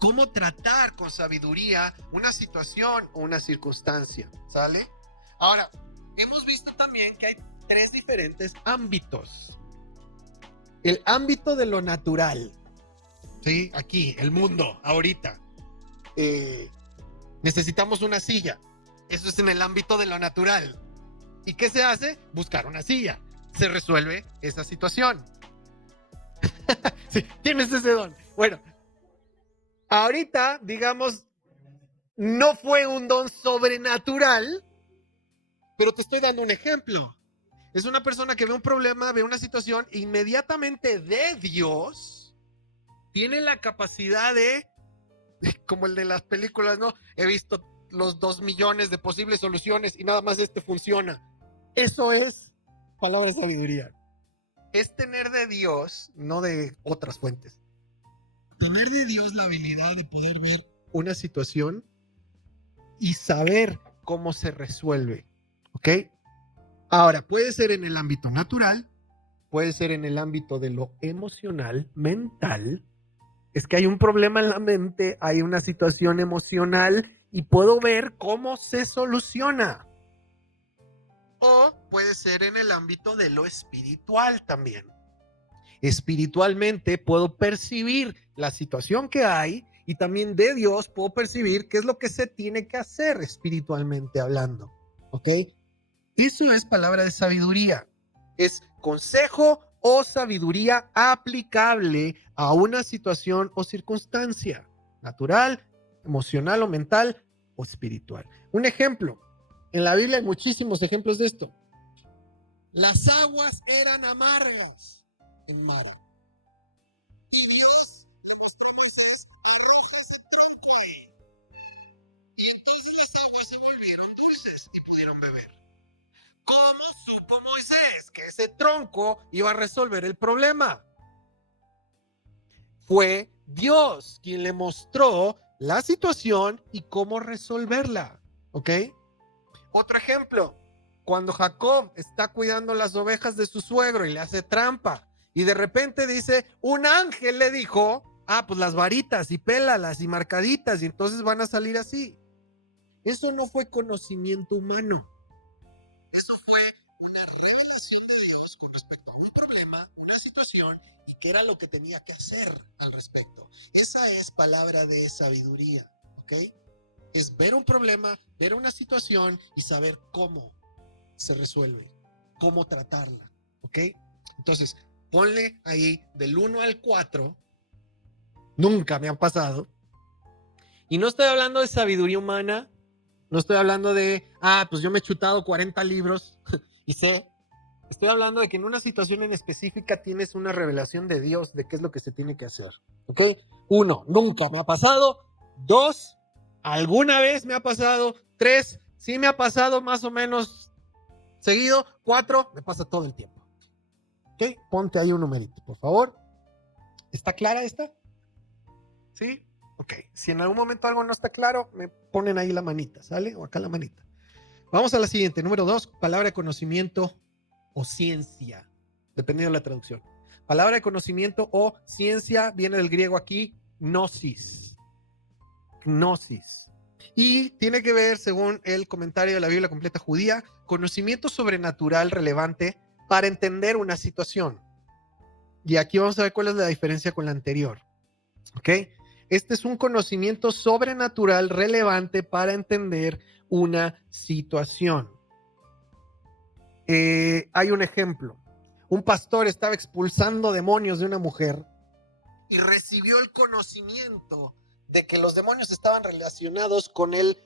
cómo tratar con sabiduría una situación o una circunstancia, ¿sale? Ahora, hemos visto también que hay tres diferentes ámbitos. El ámbito de lo natural, ¿sí? Aquí, el mundo, ahorita. Necesitamos una silla. Eso es en el ámbito de lo natural. ¿Y qué se hace? Buscar una silla. Se resuelve esa situación. Sí, tienes ese don. Bueno, ahorita, digamos, no fue un don sobrenatural, pero te estoy dando un ejemplo. Es una persona que ve un problema, ve una situación, e inmediatamente de Dios tiene la capacidad de, como el de las películas, ¿no? He visto los 2 millones de posibles soluciones y nada más funciona. Eso es palabra de sabiduría. Es tener de Dios, no de otras fuentes. Tener de Dios la habilidad de poder ver una situación y saber cómo se resuelve, ¿ok? Ahora, puede ser en el ámbito natural, puede ser en el ámbito de lo emocional, mental. Es que hay un problema en la mente, hay una situación emocional y puedo ver cómo se soluciona. O puede ser en el ámbito de lo espiritual también. Espiritualmente puedo percibir la situación que hay y también de Dios puedo percibir qué es lo que se tiene que hacer espiritualmente hablando, ¿ok? Eso es palabra de sabiduría. Es consejo o sabiduría aplicable a una situación o circunstancia natural, emocional o mental o espiritual. Un ejemplo, en la Biblia hay muchísimos ejemplos de esto. Las aguas eran amargas en Mara. Y Dios les promesas aguas de tronco. Y entonces las aguas se volvieron dulces y pudieron beber. ¿Cómo supo Moisés que ese tampoco iba a resolver el problema. Fue Dios quien le mostró la situación y cómo resolverla, ¿ok? Otro ejemplo, cuando Jacob está cuidando las ovejas de su suegro y le hace trampa, y de repente dice, un ángel le dijo, pues las varitas y pélalas y marcaditas, y entonces van a salir así. Eso no fue conocimiento humano. Eso fue una revelación de Dios con respecto a un problema, una situación, y qué era lo que tenía que hacer al respecto. Esa es palabra de sabiduría, ¿ok? Es ver un problema, ver una situación y saber cómo se resuelve, cómo tratarla, ¿ok? Entonces, ponle ahí del 1 al 4. Nunca me han pasado. Y no estoy hablando de sabiduría humana. No estoy hablando de, pues yo me he chutado 40 libros y sé. Estoy hablando de que en una situación en específica tienes una revelación de Dios de qué es lo que se tiene que hacer. ¿Ok? 1, nunca me ha pasado. 2, alguna vez me ha pasado. 3, sí me ha pasado más o menos seguido. 4, me pasa todo el tiempo. ¿Ok? Ponte ahí un numerito, por favor. ¿Está clara esta? ¿Sí? Ok. Si en algún momento algo no está claro, me ponen ahí la manita, ¿sale? O acá la manita. Vamos a la siguiente. Número 2, palabra de conocimiento o ciencia, dependiendo de la traducción. Palabra de conocimiento o ciencia viene del griego aquí, gnosis. Gnosis. Y tiene que ver, según el comentario de la Biblia Completa Judía, conocimiento sobrenatural relevante para entender una situación. Y aquí vamos a ver cuál es la diferencia con la anterior. ¿Ok? Este es un conocimiento sobrenatural relevante para entender una situación. Hay un ejemplo. Un pastor estaba expulsando demonios de una mujer y recibió el conocimiento de que los demonios estaban relacionados con el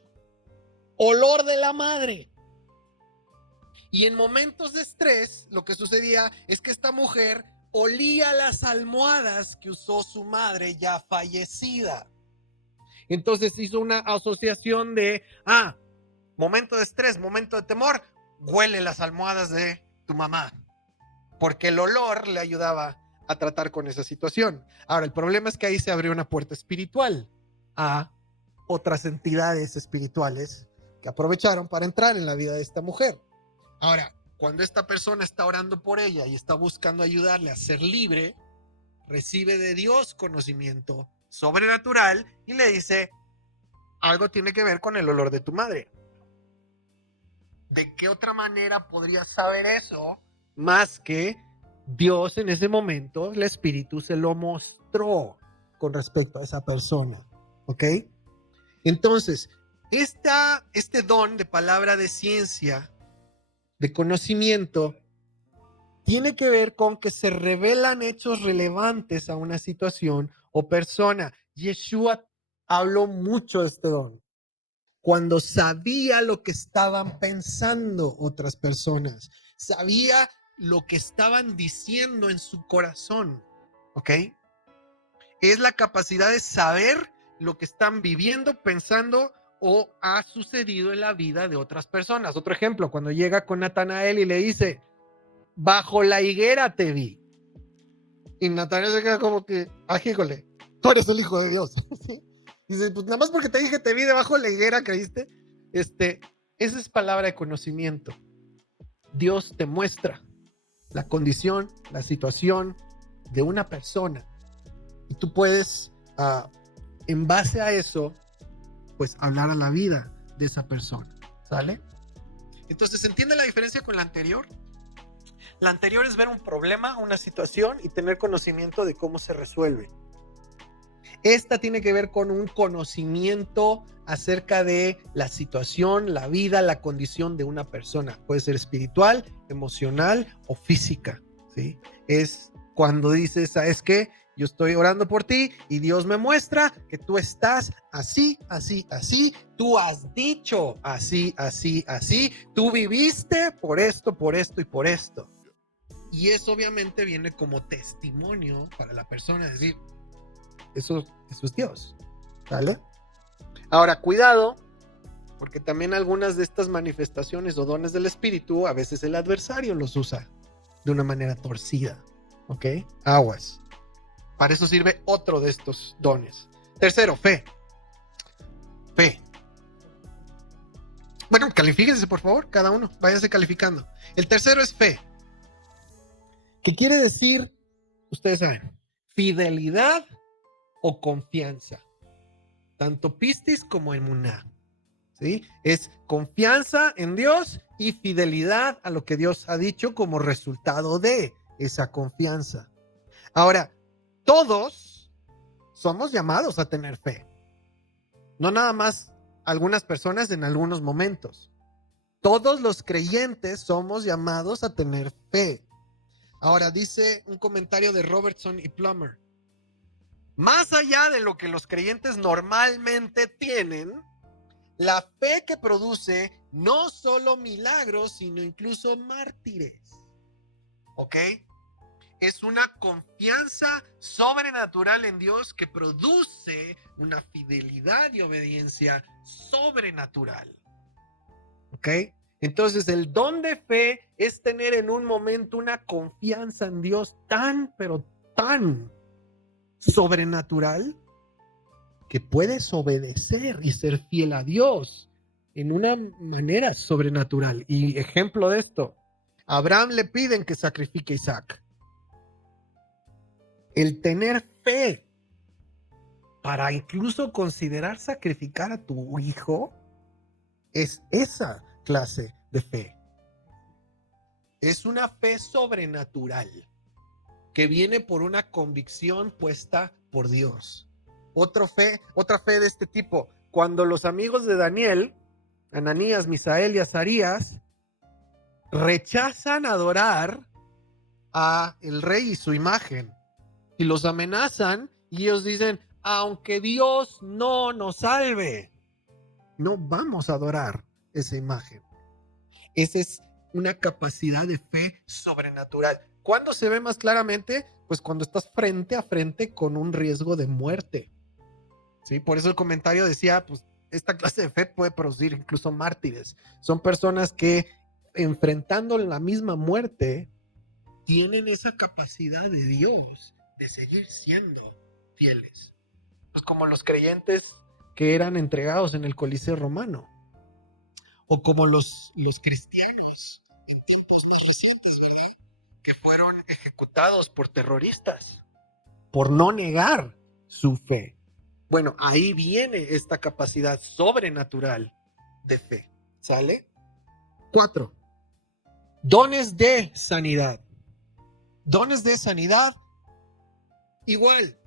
olor de la madre. Y en momentos de estrés, lo que sucedía es que esta mujer olía las almohadas que usó su madre ya fallecida. Entonces hizo una asociación de, momento de estrés, momento de temor, huele las almohadas de tu mamá, porque el olor le ayudaba a tratar con esa situación. Ahora, el problema es que ahí se abrió una puerta espiritual a otras entidades espirituales que aprovecharon para entrar en la vida de esta mujer. Ahora, cuando esta persona está orando por ella y está buscando ayudarle a ser libre, recibe de Dios conocimiento sobrenatural y le dice, algo tiene que ver con el olor de tu madre. ¿De qué otra manera podrías saber eso? Más que Dios en ese momento, el Espíritu se lo mostró con respecto a esa persona. ¿Ok? Entonces, este don de palabra de ciencia, de conocimiento, tiene que ver con que se revelan hechos relevantes a una situación o persona. Yeshua habló mucho de este don. Cuando sabía lo que estaban pensando otras personas, sabía lo que estaban diciendo en su corazón, ¿ok? Es la capacidad de saber lo que están viviendo, pensando o ha sucedido en la vida de otras personas. Otro ejemplo, cuando llega con Natanael y le dice, bajo la higuera te vi. Y Natanael se queda como que, híjole, tú eres el Hijo de Dios. Dice, pues nada más porque te dije te vi debajo de la higuera, ¿creíste? Esa es palabra de conocimiento. Dios te muestra la condición, la situación de una persona. Y tú puedes, en base a eso, pues hablar a la vida de esa persona. ¿Sale? Entonces, ¿se entiende la diferencia con la anterior? La anterior es ver un problema, una situación y tener conocimiento de cómo se resuelve. Esta tiene que ver con un conocimiento acerca de la situación, la vida, la condición de una persona. Puede ser espiritual, emocional o física, ¿sí? Es cuando dices, ¿sabes qué? Yo estoy orando por ti y Dios me muestra que tú estás así, así, así. Tú has dicho así, así, así. Tú viviste por esto y por esto. Y eso obviamente viene como testimonio para la persona, es decir, eso es Dios, ¿vale? Ahora, cuidado, porque también algunas de estas manifestaciones o dones del Espíritu, a veces el adversario los usa. de una manera torcida. ¿Ok? Aguas. Para eso sirve otro de estos dones. Tercero, fe. Fe. Bueno, califíquense por favor, cada uno. Váyanse calificando. El tercero es fe. ¿Qué quiere decir? Ustedes saben. Fidelidad o confianza. Tanto pistis como emuná. ¿Sí? Es confianza en Dios y fidelidad a lo que Dios ha dicho como resultado de esa confianza. Ahora, todos somos llamados a tener fe. No nada más algunas personas en algunos momentos. Todos los creyentes somos llamados a tener fe. Ahora dice un comentario de Robertson y Plummer. Más allá de lo que los creyentes normalmente tienen, la fe que produce no solo milagros, sino incluso mártires. ¿Ok? Es una confianza sobrenatural en Dios que produce una fidelidad y obediencia sobrenatural. ¿Ok? Entonces el don de fe es tener en un momento una confianza en Dios tan, pero tan sobrenatural que puedes obedecer y ser fiel a Dios en una manera sobrenatural. Y ejemplo de esto, a Abraham le piden que sacrifique a Isaac. El tener fe para incluso considerar sacrificar a tu hijo es esa clase de fe. Es una fe sobrenatural que viene por una convicción puesta por Dios. Otra fe de este tipo. Cuando los amigos de Daniel, Ananías, Misael y Azarías, rechazan adorar a el rey y su imagen y los amenazan y ellos dicen, aunque Dios no nos salve, no vamos a adorar esa imagen. Esa es una capacidad de fe sobrenatural. ¿Cuándo se ve más claramente? Pues cuando estás frente a frente con un riesgo de muerte. ¿Sí? Por eso el comentario decía, pues esta clase de fe puede producir incluso mártires. Son personas que enfrentando la misma muerte tienen esa capacidad de Dios de seguir siendo fieles. Pues como los creyentes que eran entregados en el Coliseo Romano. O como los cristianos en tiempos más recientes, ¿verdad? Que fueron ejecutados por terroristas por no negar su fe. Bueno, ahí viene esta capacidad sobrenatural de fe. ¿Sale? 4. Dones de sanidad. Dones de sanidad. Igual.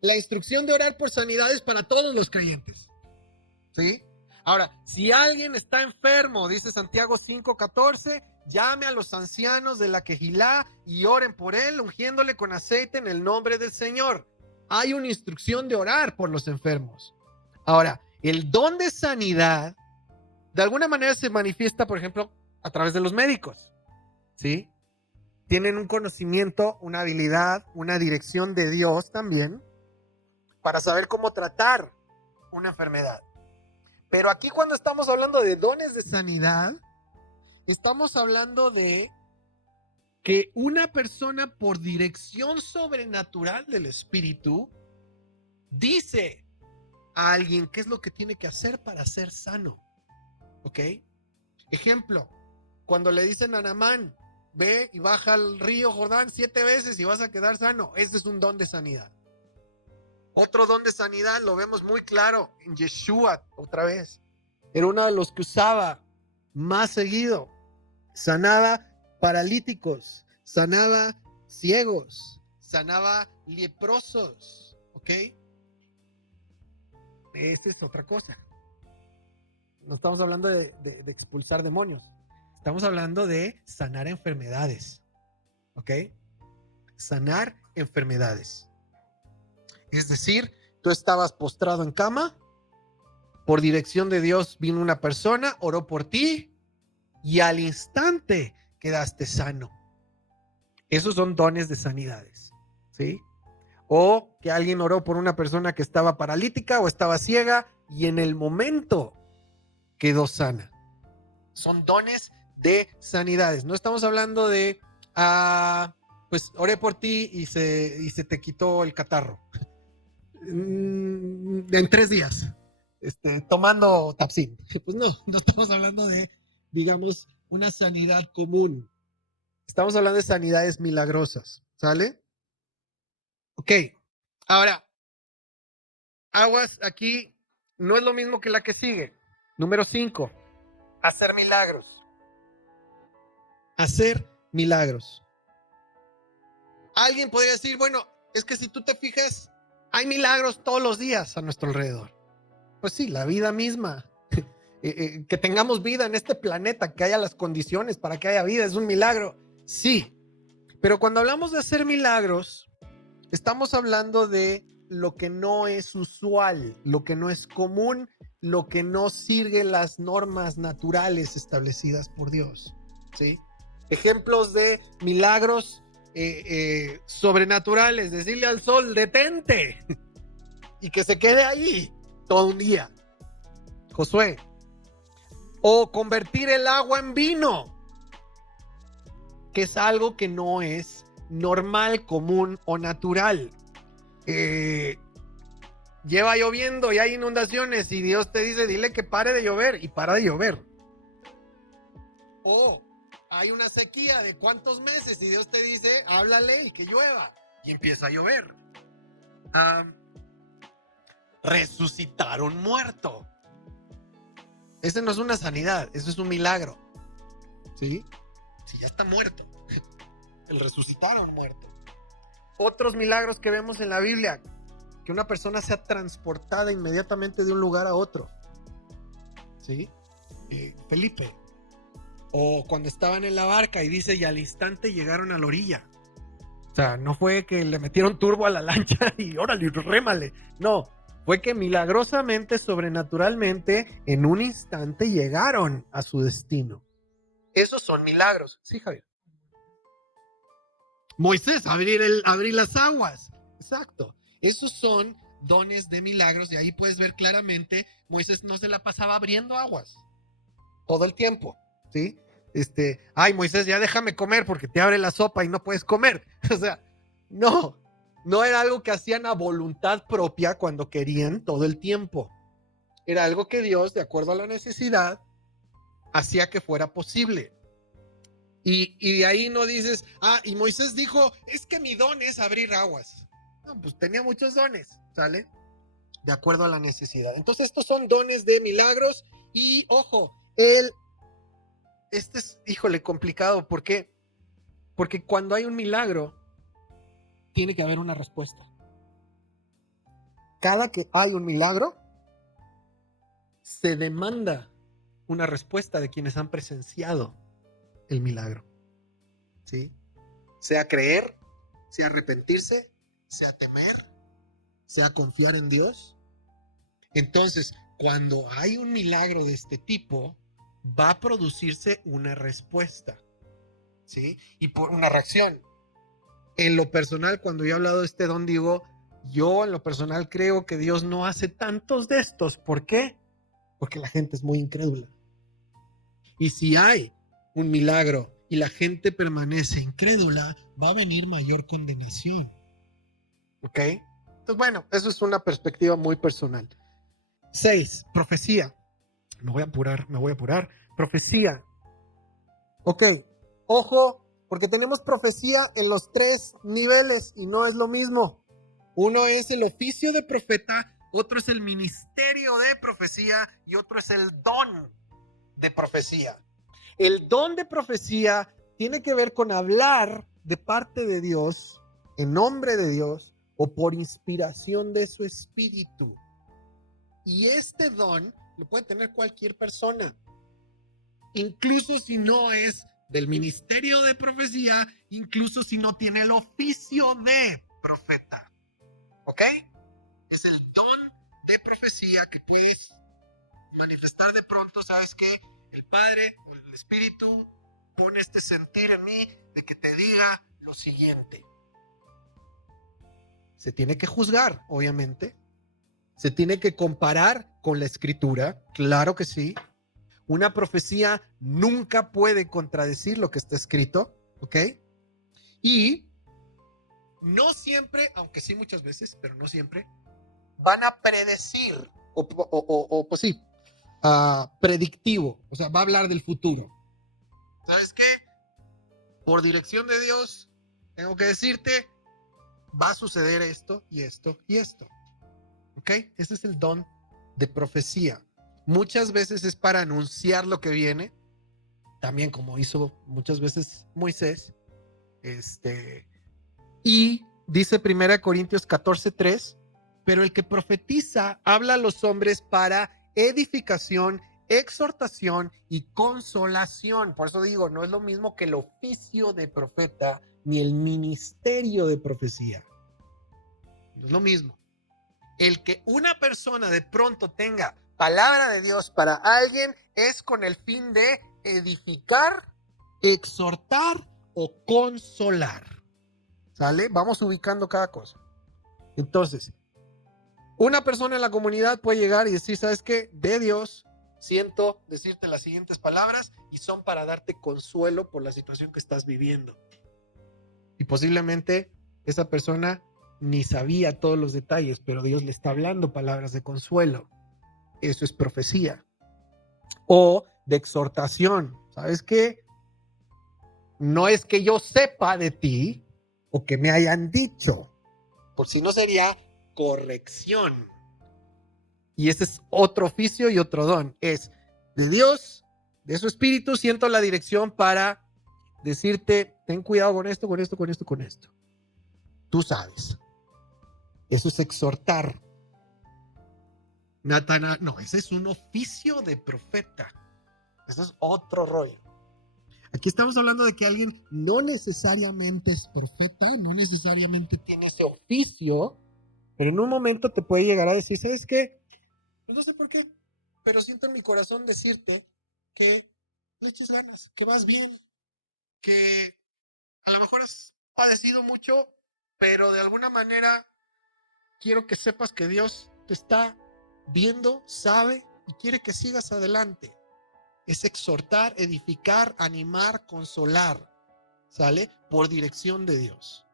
La instrucción de orar por sanidad es para todos los creyentes. ¿Sí? Ahora, si alguien está enfermo, dice Santiago 5:14, llame a los ancianos de la Quejilá y oren por él, ungiéndole con aceite en el nombre del Señor. Hay una instrucción de orar por los enfermos. Ahora, el don de sanidad, de alguna manera se manifiesta, por ejemplo, a través de los médicos. ¿Sí? Tienen un conocimiento, una habilidad, una dirección de Dios también, para saber cómo tratar una enfermedad. Pero aquí cuando estamos hablando de dones de sanidad, estamos hablando de que una persona por dirección sobrenatural del Espíritu dice a alguien qué es lo que tiene que hacer para ser sano. ¿Ok? Ejemplo, cuando le dicen a Naamán, ve y baja al río Jordán 7 veces y vas a quedar sano. Este es un don de sanidad. Otro don de sanidad lo vemos muy claro en Yeshua, otra vez. Era uno de los que usaba más seguido. Sanaba paralíticos, sanaba ciegos, sanaba leprosos. ¿Ok? Esa es otra cosa. No estamos hablando de expulsar demonios. Estamos hablando de sanar enfermedades. ¿Ok? Sanar enfermedades. Es decir, tú estabas postrado en cama, por dirección de Dios vino una persona, oró por ti y al instante quedaste sano. Esos son dones de sanidades, ¿sí? O que alguien oró por una persona que estaba paralítica o estaba ciega y en el momento quedó sana. Son dones de sanidades. No estamos hablando de Pues oré por ti y se te quitó el catarro. En 3 días. Tomando Tapsin. Pues no estamos hablando de, digamos, una sanidad común. Estamos hablando de sanidades milagrosas, ¿sale? Ok, ahora, aguas aquí no es lo mismo que la que sigue. Número 5, hacer milagros. Hacer milagros. Alguien podría decir, bueno, es que si tú te fijas, hay milagros todos los días a nuestro alrededor. Pues sí, la vida misma. Que tengamos vida en este planeta, que haya las condiciones para que haya vida, es un milagro. Sí, pero cuando hablamos de hacer milagros, estamos hablando de lo que no es usual, lo que no es común, lo que no sigue las normas naturales establecidas por Dios. ¿Sí? Ejemplos de milagros sobrenaturales, decirle al sol, detente, y que se quede ahí todo un día. Josué. O convertir el agua en vino, que es algo que no es normal, común o natural. Lleva lloviendo y hay inundaciones y Dios te dice, dile que pare de llover, y para de llover. O hay una sequía de cuántos meses y Dios te dice, háblale y que llueva, y empieza a llover. Resucitar un muerto. Ese no es una sanidad, eso es un milagro. ¿Sí? Si ya está muerto. El resucitar a un muerto. Otros milagros que vemos en la Biblia, que una persona sea transportada inmediatamente de un lugar a otro. ¿Sí? Felipe. O cuando estaban en la barca y dice, y al instante llegaron a la orilla. O sea, no fue que le metieron turbo a la lancha y órale, rémale. No, fue que milagrosamente, sobrenaturalmente, en un instante llegaron a su destino. Esos son milagros. Sí, Javier. Moisés, abrir las aguas. Exacto. Esos son dones de milagros y ahí puedes ver claramente, Moisés no se la pasaba abriendo aguas todo el tiempo, ¿sí? Ay, Moisés, ya déjame comer porque te abre la sopa y no puedes comer. O sea, no era algo que hacían a voluntad propia cuando querían todo el tiempo. Era algo que Dios, de acuerdo a la necesidad, hacía que fuera posible. Y de ahí no dices, y Moisés dijo, es que mi don es abrir aguas. No, pues tenía muchos dones, ¿sale? De acuerdo a la necesidad. Entonces estos son dones de milagros y, ojo, este es, híjole, complicado. ¿Por qué? Porque cuando hay un milagro, tiene que haber una respuesta. Cada que hay un milagro, se demanda una respuesta de quienes han presenciado el milagro. ¿Sí? Sea creer, sea arrepentirse, sea temer, sea confiar en Dios. Entonces, cuando hay un milagro de este tipo, va a producirse una respuesta, ¿sí? Y por una reacción. En lo personal, cuando yo he hablado de este don, digo, yo en lo personal creo que Dios no hace tantos de estos. ¿Por qué? Porque la gente es muy incrédula. Y si hay un milagro y la gente permanece incrédula, va a venir mayor condenación. ¿Ok? Entonces, bueno, eso es una perspectiva muy personal. 6, profecía. Me voy a apurar. Profecía. Ok, ojo, porque tenemos profecía en los 3 niveles y no es lo mismo. Uno es el oficio de profeta, otro es el ministerio de profecía y otro es el don de profecía. El don de profecía tiene que ver con hablar de parte de Dios, en nombre de Dios o por inspiración de su espíritu. Y este don lo puede tener cualquier persona, incluso si no es del ministerio de profecía, incluso si no tiene el oficio de profeta. ¿Ok? Es el don de profecía que puedes manifestar de pronto. ¿Sabes qué? El Padre o el Espíritu pone este sentir en mí de que te diga lo siguiente. Se tiene que juzgar, obviamente. Se tiene que comparar con la Escritura, claro que sí. Una profecía nunca puede contradecir lo que está escrito, ¿ok? Y no siempre, aunque sí muchas veces, pero no siempre, van a predecir, pues sí, predictivo, o sea, va a hablar del futuro. ¿Sabes qué? Por dirección de Dios, tengo que decirte, va a suceder esto y esto y esto. ¿Ok? Ese es el don de profecía. Muchas veces es para anunciar lo que viene, también como hizo muchas veces Moisés. Y dice 1 Corintios 14:3, pero el que profetiza habla a los hombres para edificación, exhortación y consolación. Por eso digo, no es lo mismo que el oficio de profeta ni el ministerio de profecía. No es lo mismo. El que una persona de pronto tenga palabra de Dios para alguien es con el fin de edificar, exhortar o consolar. ¿Sale? Vamos ubicando cada cosa. Entonces, una persona en la comunidad puede llegar y decir, ¿sabes qué? De Dios siento decirte las siguientes palabras y son para darte consuelo por la situación que estás viviendo. Y posiblemente esa persona ni sabía todos los detalles, pero Dios le está hablando palabras de consuelo. Eso es profecía. O de exhortación. ¿Sabes qué? No es que yo sepa de ti o que me hayan dicho, por si no sería corrección. Y ese es otro oficio y otro don. Es de Dios, de su espíritu, siento la dirección para decirte, ten cuidado con esto, con esto, con esto, con esto. Tú sabes. Eso es exhortar. No, ese es un oficio de profeta. Eso es otro rollo. Aquí estamos hablando de que alguien no necesariamente es profeta, no necesariamente tiene ese oficio, pero en un momento te puede llegar a decir, ¿sabes qué? Pues no sé por qué, pero siento en mi corazón decirte que le eches ganas, que vas bien, que a lo mejor has padecido mucho, pero de alguna manera quiero que sepas que Dios te está viendo, sabe y quiere que sigas adelante. Es exhortar, edificar, animar, consolar, ¿sale? Por dirección de Dios.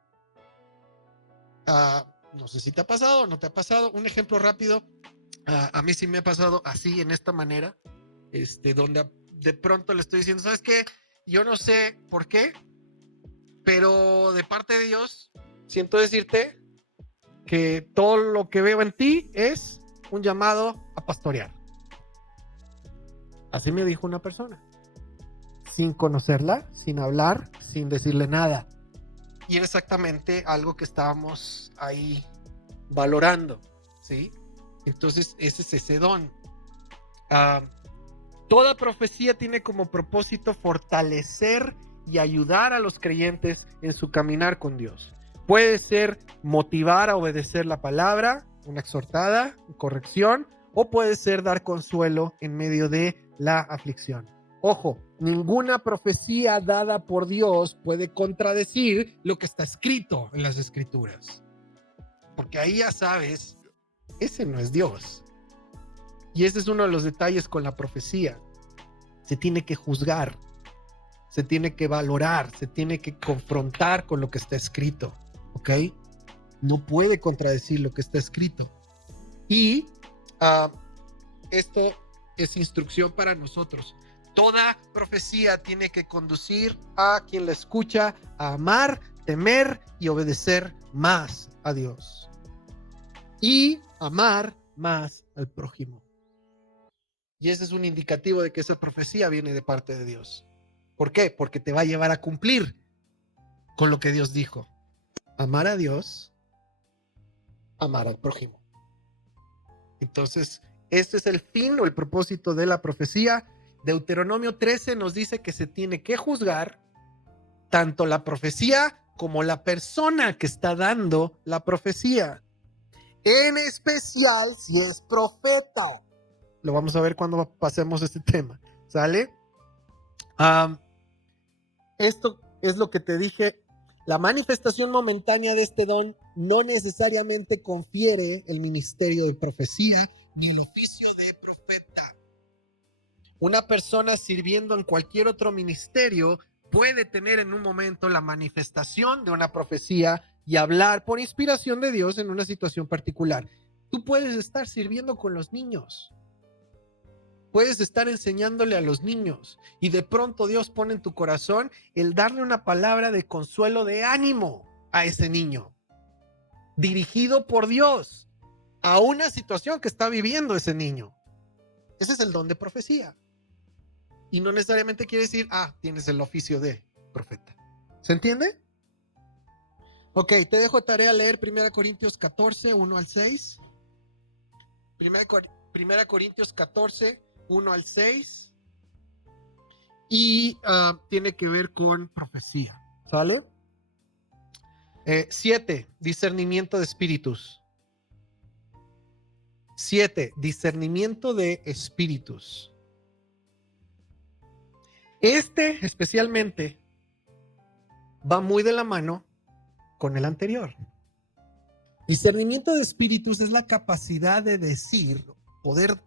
No sé si te ha pasado o no te ha pasado. Un ejemplo rápido. A mí sí me ha pasado así, en esta manera, donde de pronto le estoy diciendo, ¿sabes qué? Yo no sé por qué, pero de parte de Dios, siento decirte que todo lo que veo en ti es un llamado a pastorear. Así me dijo una persona, sin conocerla, sin hablar, sin decirle nada. Y era exactamente algo que estábamos ahí valorando, ¿sí? Entonces, ese es ese don. Toda profecía tiene como propósito fortalecer y ayudar a los creyentes en su caminar con Dios. Puede ser motivar a obedecer la palabra, una exhortada, corrección, o puede ser dar consuelo en medio de la aflicción. Ojo, ninguna profecía dada por Dios puede contradecir lo que está escrito en las Escrituras. Porque ahí ya sabes, ese no es Dios. Y ese es uno de los detalles con la profecía. Se tiene que juzgar, se tiene que valorar, se tiene que confrontar con lo que está escrito, ¿ok? No puede contradecir lo que está escrito. Y esto es instrucción para nosotros. Toda profecía tiene que conducir a quien la escucha a amar, temer y obedecer más a Dios. Y amar más al prójimo. Y ese es un indicativo de que esa profecía viene de parte de Dios. ¿Por qué? Porque te va a llevar a cumplir con lo que Dios dijo. Amar a Dios, amar al prójimo. Entonces, este es el fin o el propósito de la profecía. Deuteronomio 13 nos dice que se tiene que juzgar tanto la profecía como la persona que está dando la profecía. En especial si es profeta. Lo vamos a ver cuando pasemos este tema. ¿Sale? Esto es lo que te dije. La manifestación momentánea de este don no necesariamente confiere el ministerio de profecía ni el oficio de profeta. Una persona sirviendo en cualquier otro ministerio puede tener en un momento la manifestación de una profecía y hablar por inspiración de Dios en una situación particular. Tú puedes estar sirviendo con los niños. Puedes estar enseñándole a los niños y de pronto Dios pone en tu corazón el darle una palabra de consuelo, de ánimo a ese niño, dirigido por Dios a una situación que está viviendo ese niño. Ese es el don de profecía. Y no necesariamente quiere decir, tienes el oficio de profeta. ¿Se entiende? Ok, te dejo tarea leer 1 Corintios 14, 1 al 6. 1 Corintios 14, 1 al 6. Y tiene que ver con profecía. ¿Sale? 7, discernimiento de espíritus. 7, discernimiento de espíritus. Especialmente va muy de la mano con el anterior. Discernimiento de espíritus es la capacidad de decir, poder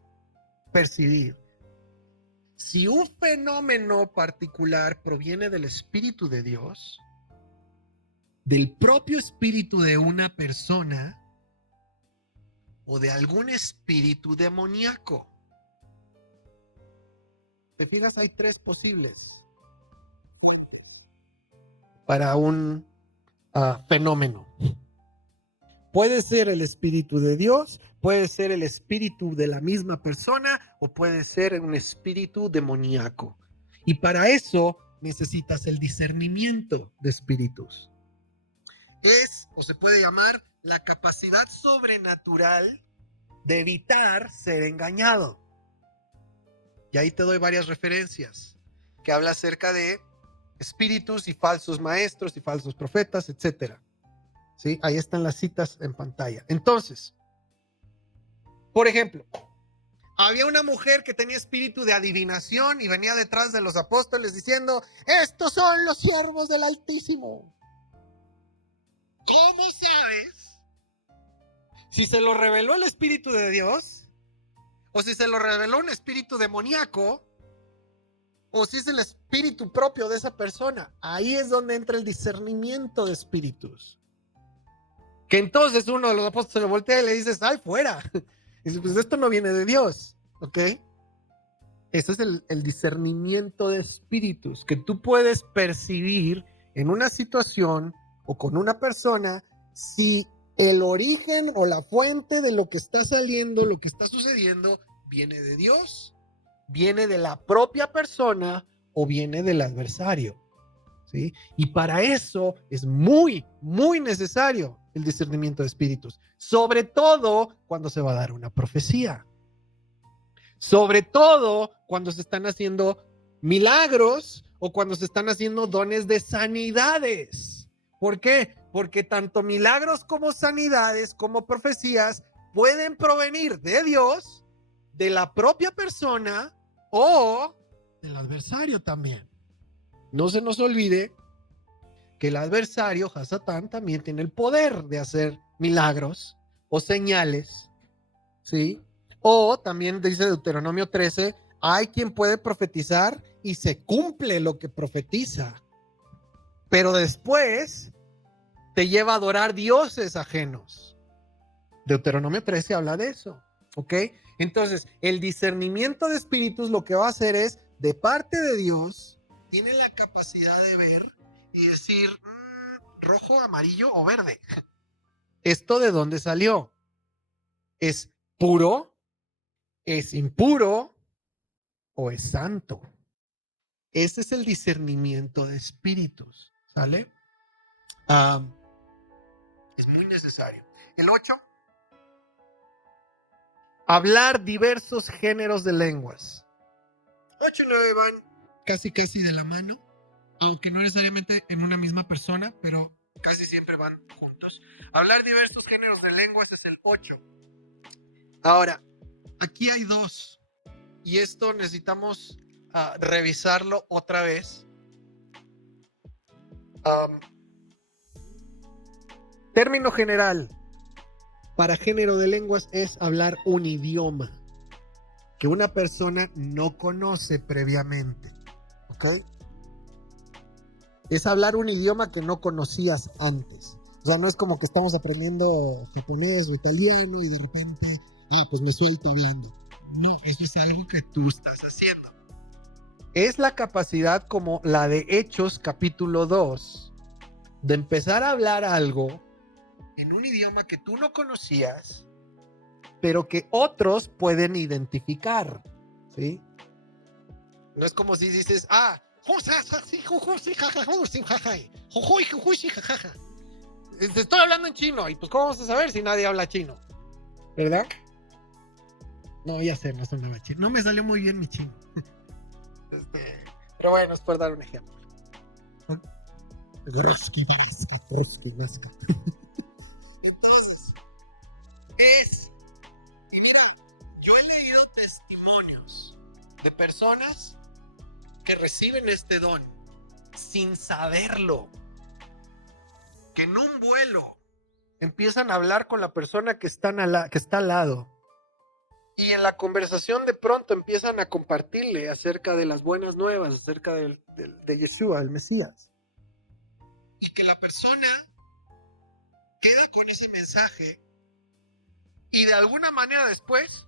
percibir si un fenómeno particular proviene del Espíritu de Dios, del propio espíritu de una persona o de algún espíritu demoníaco. ¿Te fijas? Hay 3 posibles para un fenómeno. Puede ser el espíritu de Dios, puede ser el espíritu de la misma persona o puede ser un espíritu demoníaco. Y para eso necesitas el discernimiento de espíritus. O se puede llamar la capacidad sobrenatural de evitar ser engañado. Y ahí te doy varias referencias que habla acerca de espíritus y falsos maestros y falsos profetas, etcétera. ¿Sí? Ahí están las citas en pantalla. Entonces, por ejemplo, había una mujer que tenía espíritu de adivinación y venía detrás de los apóstoles diciendo, estos son los siervos del Altísimo. ¿Cómo sabes si se lo reveló el espíritu de Dios o si se lo reveló un espíritu demoníaco o si es el espíritu propio de esa persona? Ahí es donde entra el discernimiento de espíritus. Que entonces uno de los apóstoles se lo voltea y le dice, ¡ay, fuera! Y dice, pues esto no viene de Dios, ¿ok? Ese es el discernimiento de espíritus, que tú puedes percibir en una situación o con una persona si el origen o la fuente de lo que está saliendo, lo que está sucediendo, viene de Dios, viene de la propia persona o viene del adversario. ¿Sí? Y para eso es muy, muy necesario el discernimiento de espíritus, sobre todo cuando se va a dar una profecía, sobre todo cuando se están haciendo milagros o cuando se están haciendo dones de sanidades. ¿Por qué? Porque tanto milagros como sanidades como profecías pueden provenir de Dios, de la propia persona o del adversario también. No se nos olvide que el adversario, Hasatán, también tiene el poder de hacer milagros o señales, ¿sí? O también dice Deuteronomio 13, hay quien puede profetizar y se cumple lo que profetiza, pero después te lleva a adorar dioses ajenos. Deuteronomio 13 habla de eso, ¿ok? Entonces, el discernimiento de espíritus lo que va a hacer es, de parte de Dios, tiene la capacidad de ver y decir, rojo, amarillo o verde. ¿Esto de dónde salió? ¿Es puro? ¿Es impuro? ¿O es santo? Ese es el discernimiento de espíritus, ¿sale? Es muy necesario. El 8. Hablar diversos géneros de lenguas. 8 y 9 van casi de la mano, aunque no necesariamente en una misma persona, pero casi siempre van juntos. Hablar diversos géneros de lenguas es el 8. Ahora, aquí hay 2, y esto necesitamos revisarlo otra vez. Término general para género de lenguas es hablar un idioma que una persona no conoce previamente, ¿ok? Es hablar un idioma que no conocías antes. O sea, no es como que estamos aprendiendo japonés o italiano y de repente, pues me suelto hablando. No, eso es algo que tú estás haciendo. Es la capacidad como la de Hechos capítulo 2, de empezar a hablar algo en un idioma que tú no conocías, pero que otros pueden identificar, ¿sí? No es como si dices, te estoy hablando en chino, y pues ¿cómo vamos a saber si nadie habla chino? ¿Verdad? No, ya sé, no sonaba chino. No me salió muy bien mi chino. Pero bueno, es por dar un ejemplo. Entonces, yo he leído testimonios de personas que reciben este don sin saberlo, que en un vuelo empiezan a hablar con la persona que está al lado, y en la conversación de pronto empiezan a compartirle acerca de las buenas nuevas, acerca de Yeshua, el Mesías, y que la persona queda con ese mensaje y de alguna manera después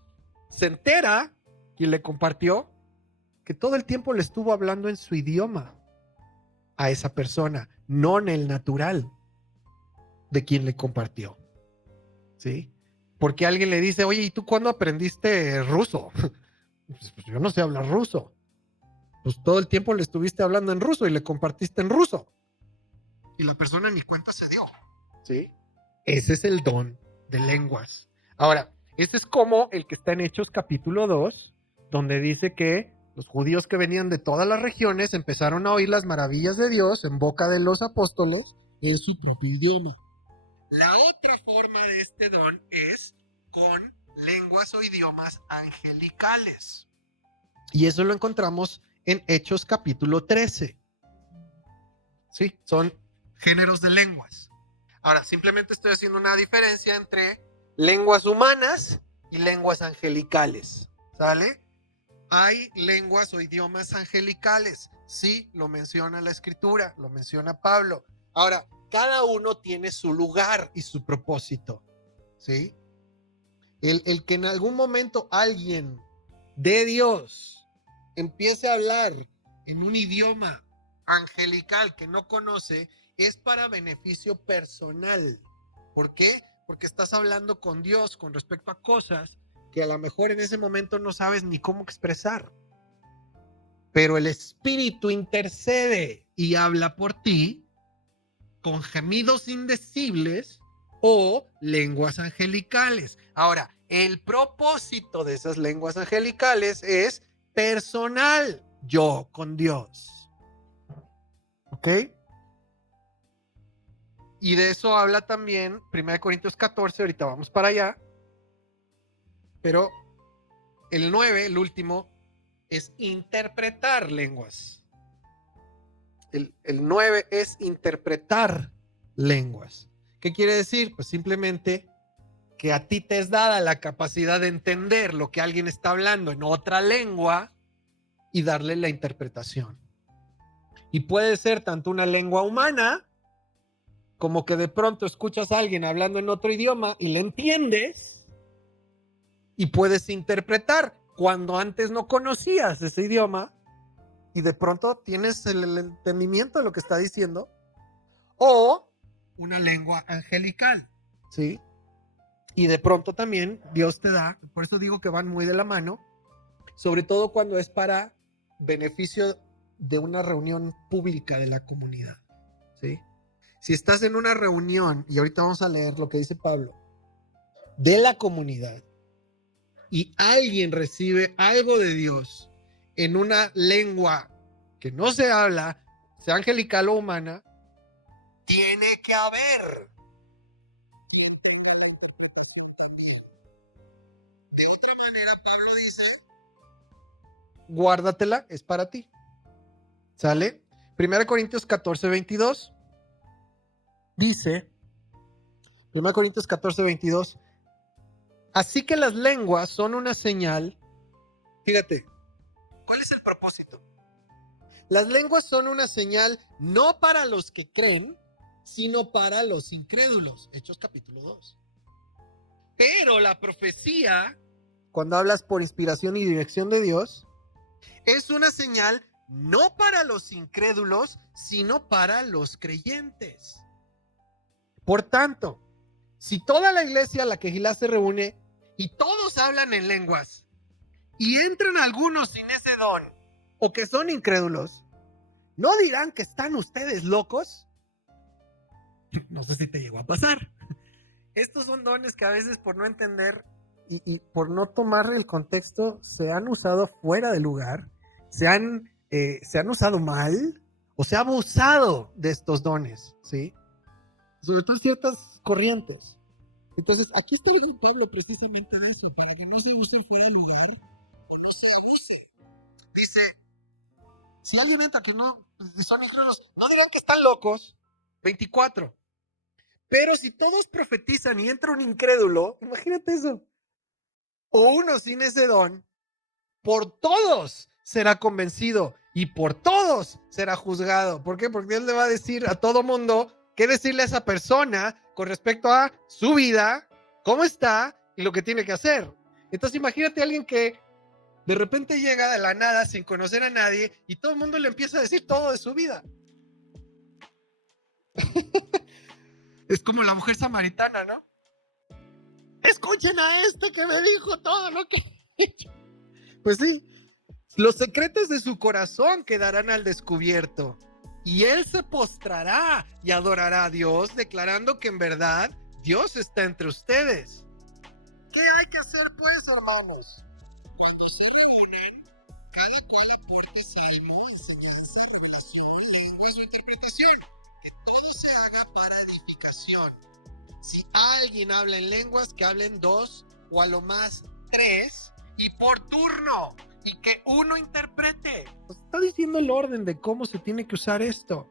se entera, quien le compartió, que todo el tiempo le estuvo hablando en su idioma a esa persona, no en el natural de quien le compartió, ¿sí? Porque alguien le dice, oye, ¿y tú cuándo aprendiste ruso? Pues yo no sé hablar ruso. Pues todo el tiempo le estuviste hablando en ruso y le compartiste en ruso. Y la persona ni cuenta se dio, ¿sí? Ese es el don de lenguas. Ahora, ese es como el que está en Hechos capítulo 2, donde dice que los judíos que venían de todas las regiones empezaron a oír las maravillas de Dios en boca de los apóstoles en su propio idioma. La otra forma de este don es con lenguas o idiomas angelicales. Y eso lo encontramos en Hechos capítulo 13. Sí, son géneros de lenguas. Ahora, simplemente estoy haciendo una diferencia entre lenguas humanas y lenguas angelicales, ¿sale? Hay lenguas o idiomas angelicales, sí, lo menciona la escritura, lo menciona Pablo. Ahora, cada uno tiene su lugar y su propósito, ¿sí? El que en algún momento alguien de Dios empiece a hablar en un idioma angelical que no conoce, es para beneficio personal. ¿Por qué? Porque estás hablando con Dios con respecto a cosas que a lo mejor en ese momento no sabes ni cómo expresar. Pero el Espíritu intercede y habla por ti con gemidos indecibles o lenguas angelicales. Ahora, el propósito de esas lenguas angelicales es personal, yo con Dios. ¿Ok? Y de eso habla también 1 Corintios 14, ahorita vamos para allá. Pero el 9, el último, es interpretar lenguas. El 9 es interpretar lenguas. ¿Qué quiere decir? Pues simplemente que a ti te es dada la capacidad de entender lo que alguien está hablando en otra lengua y darle la interpretación. Y puede ser tanto una lengua humana como que de pronto escuchas a alguien hablando en otro idioma y le entiendes y puedes interpretar cuando antes no conocías ese idioma y de pronto tienes el entendimiento de lo que está diciendo, o una lengua angelical, ¿sí? Y de pronto también Dios te da, por eso digo que van muy de la mano, sobre todo cuando es para beneficio de una reunión pública de la comunidad, ¿sí? Si estás en una reunión, y ahorita vamos a leer lo que dice Pablo, de la comunidad, y alguien recibe algo de Dios en una lengua que no se habla, sea angelical o humana, tiene que haber. De otra manera, Pablo dice, guárdatela, es para ti. ¿Sale? 1 Corintios 14, 22. Dice, 1 Corintios 14, 22. Así que las lenguas son una señal. Fíjate, ¿cuál es el propósito? Las lenguas son una señal no para los que creen, sino para los incrédulos. Hechos capítulo 2. Pero la profecía, cuando hablas por inspiración y dirección de Dios, es una señal no para los incrédulos, sino para los creyentes. Por tanto, si toda la iglesia a la que Quehilá se reúne y todos hablan en lenguas y entran algunos sin ese don o que son incrédulos, ¿no dirán que están ustedes locos? No sé si te llegó a pasar. Estos son dones que a veces por no entender y por no tomar el contexto se han usado fuera de lugar, se han usado mal o se ha abusado de estos dones, ¿sí? Sobre todo ciertas corrientes. Entonces, aquí está el Pablo precisamente de eso, para que no se use fuera de lugar o no se abuse. Dice, si alguien entra que no son incrédulos, no dirán que están locos. 24. Pero si todos profetizan y entra un incrédulo, imagínate eso, o uno sin ese don, por todos será convencido y por todos será juzgado. ¿Por qué? Porque Dios le va a decir a todo mundo qué decirle a esa persona con respecto a su vida, cómo está y lo que tiene que hacer. Entonces imagínate a alguien que de repente llega de la nada sin conocer a nadie y todo el mundo le empieza a decir todo de su vida. Es como la mujer samaritana, ¿no? Escuchen a este que me dijo todo lo que he hecho. Pues sí, los secretos de su corazón quedarán al descubierto y él se postrará y adorará a Dios, declarando que en verdad Dios está entre ustedes. ¿Qué hay que hacer pues, hermanos? Cuando se reúnen, cada cual aporte salmo, enseñanza, revelación, lenguas o interpretación. Que todo se haga para edificación. Si alguien habla en lenguas, que hablen 2 o a lo más 3 y por turno. Y que uno interprete. Pues está diciendo el orden de cómo se tiene que usar esto.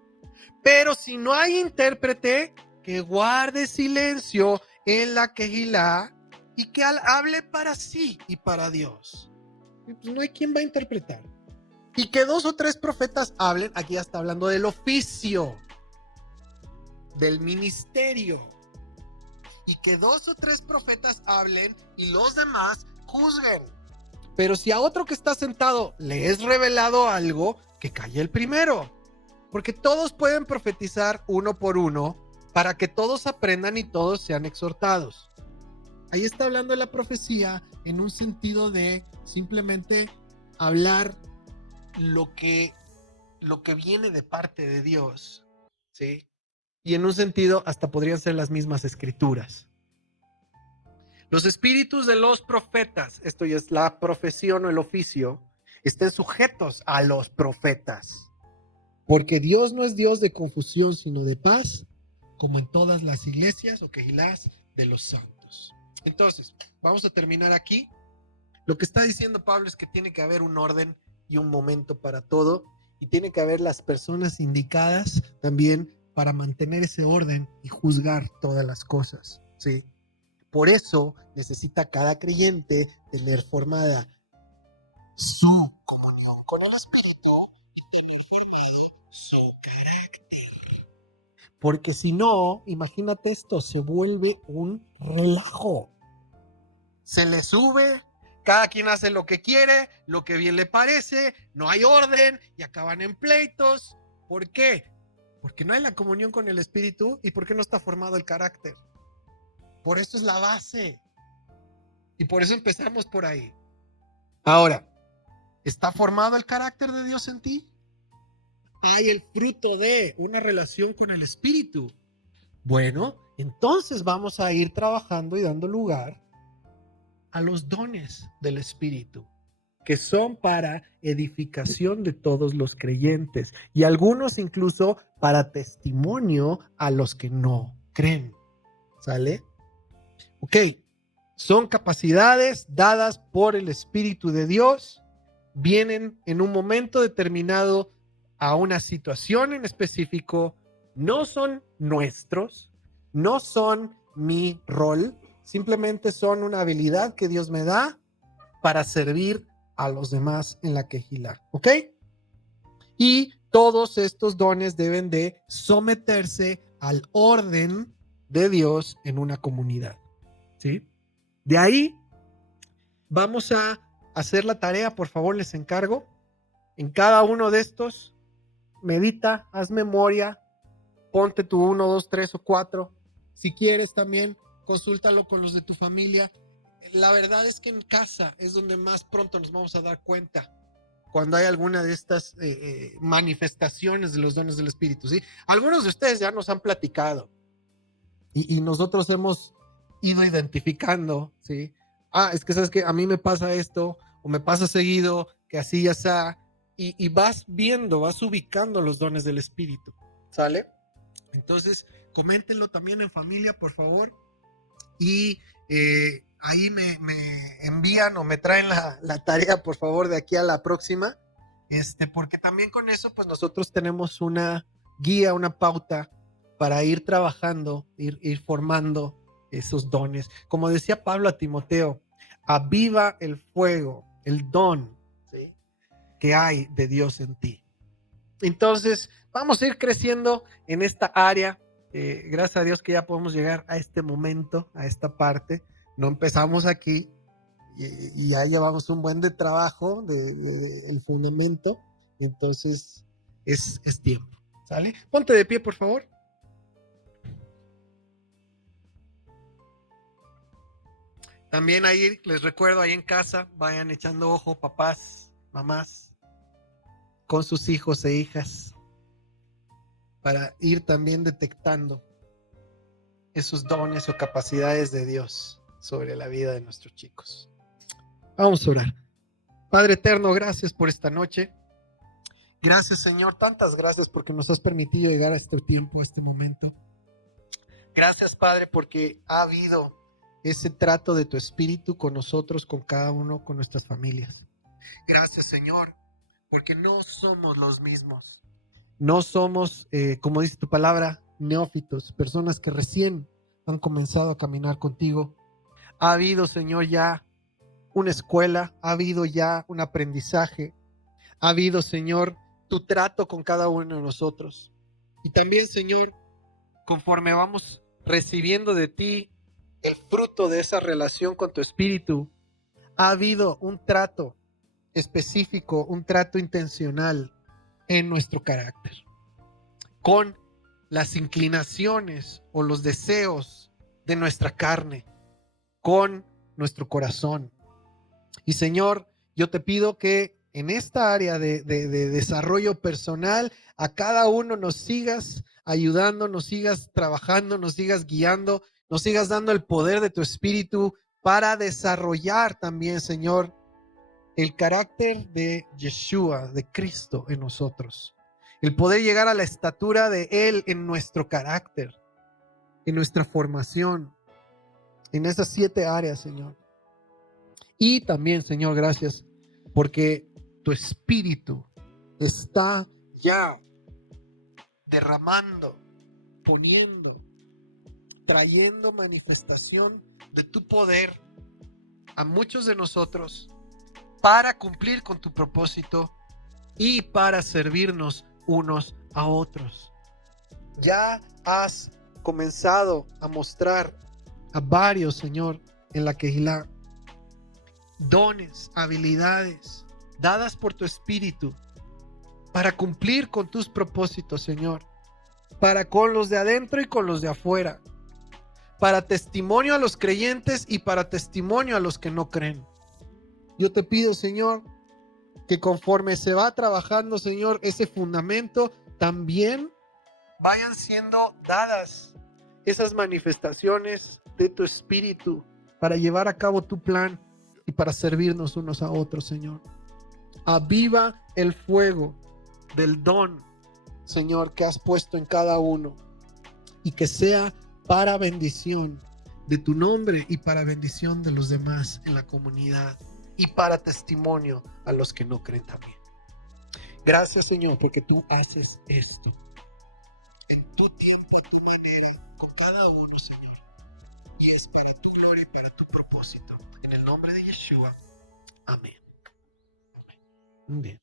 Pero si no hay intérprete, que guarde silencio en la Quehilá y que hable para sí y para Dios. Y pues no hay quien va a interpretar. Y que 2 o 3 profetas hablen, aquí ya está hablando del oficio, del ministerio. Y que 2 o 3 profetas hablen y los demás juzguen. Pero si a otro que está sentado le es revelado algo, que calle el primero. Porque todos pueden profetizar uno por uno para que todos aprendan y todos sean exhortados. Ahí está hablando de la profecía en un sentido de simplemente hablar lo que viene de parte de Dios, ¿sí? Y en un sentido hasta podrían ser las mismas escrituras. Los espíritus de los profetas, esto ya es la profesión o el oficio, estén sujetos a los profetas. Porque Dios no es Dios de confusión, sino de paz, como en todas las iglesias o quehilás de los santos. Entonces, vamos a terminar aquí. Lo que está diciendo Pablo es que tiene que haber un orden y un momento para todo, y tiene que haber las personas indicadas también para mantener ese orden y juzgar todas las cosas, ¿sí? Por eso necesita cada creyente tener formada su comunión con el Espíritu y tener formado su carácter. Porque si no, imagínate esto, se vuelve un relajo. Se le sube, cada quien hace lo que quiere, lo que bien le parece, no hay orden y acaban en pleitos. ¿Por qué? Porque no hay la comunión con el Espíritu y porque no está formado el carácter. Por eso es la base. Y por eso empezamos por ahí. Ahora, ¿está formado el carácter de Dios en ti? Hay el fruto de una relación con el Espíritu. Bueno, entonces vamos a ir trabajando y dando lugar a los dones del Espíritu, que son para edificación de todos los creyentes y algunos incluso para testimonio a los que no creen. ¿Sale? Ok, son capacidades dadas por el Espíritu de Dios, vienen en un momento determinado a una situación en específico, no son nuestros, no son mi rol, simplemente son una habilidad que Dios me da para servir a los demás en la quejilá, ¿ok? Y todos estos dones deben de someterse al orden de Dios en una comunidad, ¿sí? De ahí vamos a hacer la tarea, por favor, les encargo. En cada uno de estos, medita, haz memoria, ponte tu 1, 2, 3 o 4. Si quieres también, consúltalo con los de tu familia. La verdad es que en casa es donde más pronto nos vamos a dar cuenta cuando hay alguna de estas manifestaciones de los dones del Espíritu, ¿sí? Algunos de ustedes ya nos han platicado y nosotros hemos ido identificando, ¿sí? Es que sabes que a mí me pasa esto o me pasa seguido, que así ya está, y vas viendo, vas ubicando los dones del Espíritu, ¿sale? Entonces, coméntenlo también en familia, por favor, y ahí me envían o me traen la tarea, por favor, de aquí a la próxima, porque también con eso, pues nosotros tenemos una guía, una pauta para ir trabajando, ir formando esos dones. Como decía Pablo a Timoteo, aviva el fuego, el don, ¿sí?, que hay de Dios en ti. Entonces, vamos a ir creciendo en esta área. Gracias a Dios que ya podemos llegar a este momento, a esta parte. No empezamos aquí y ya llevamos un buen de trabajo, el fundamento. Entonces, es tiempo. ¿Sale? Ponte de pie, por favor. También ahí les recuerdo, ahí en casa, vayan echando ojo, papás, mamás, con sus hijos e hijas, para ir también detectando esos dones o capacidades de Dios sobre la vida de nuestros chicos. Vamos a orar. Padre eterno, gracias por esta noche. Gracias, Señor, tantas gracias porque nos has permitido llegar a este tiempo, a este momento. Gracias, Padre, porque ha habido ese trato de tu Espíritu con nosotros, con cada uno, con nuestras familias. Gracias, Señor, porque no somos los mismos. No somos, como dice tu palabra, neófitos, personas que recién han comenzado a caminar contigo. Ha habido, Señor, ya una escuela, ha habido ya un aprendizaje, ha habido, Señor, tu trato con cada uno de nosotros. Y también, Señor, conforme vamos recibiendo de ti el fruto de esa relación con tu Espíritu, ha habido un trato específico, un trato intencional en nuestro carácter, con las inclinaciones o los deseos de nuestra carne, con nuestro corazón. Y Señor, yo te pido que en esta área de desarrollo personal, a cada uno nos sigas ayudando, nos sigas trabajando, nos sigas guiando, nos sigas dando el poder de tu Espíritu para desarrollar también, Señor, el carácter de Yeshua, de Cristo en nosotros. El poder llegar a la estatura de Él en nuestro carácter, en nuestra formación, en esas 7 áreas, Señor. Y también, Señor, gracias, porque tu Espíritu está ya derramando, poniendo, trayendo manifestación de tu poder a muchos de nosotros para cumplir con tu propósito y para servirnos unos a otros. Ya has comenzado a mostrar a varios, Señor, en la Kehilá, dones, habilidades dadas por tu Espíritu para cumplir con tus propósitos, Señor, para con los de adentro y con los de afuera, para testimonio a los creyentes y para testimonio a los que no creen. Yo te pido, Señor, que conforme se va trabajando, Señor, ese fundamento, también vayan siendo dadas esas manifestaciones de tu Espíritu para llevar a cabo tu plan y para servirnos unos a otros, Señor. Aviva el fuego del don, Señor, que has puesto en cada uno, y que sea para bendición de tu nombre y para bendición de los demás en la comunidad y para testimonio a los que no creen también. Gracias, Señor, porque tú haces esto en tu tiempo, a tu manera, con cada uno, Señor, y es para tu gloria y para tu propósito. En el nombre de Yeshua. Amén. Amén. Bien.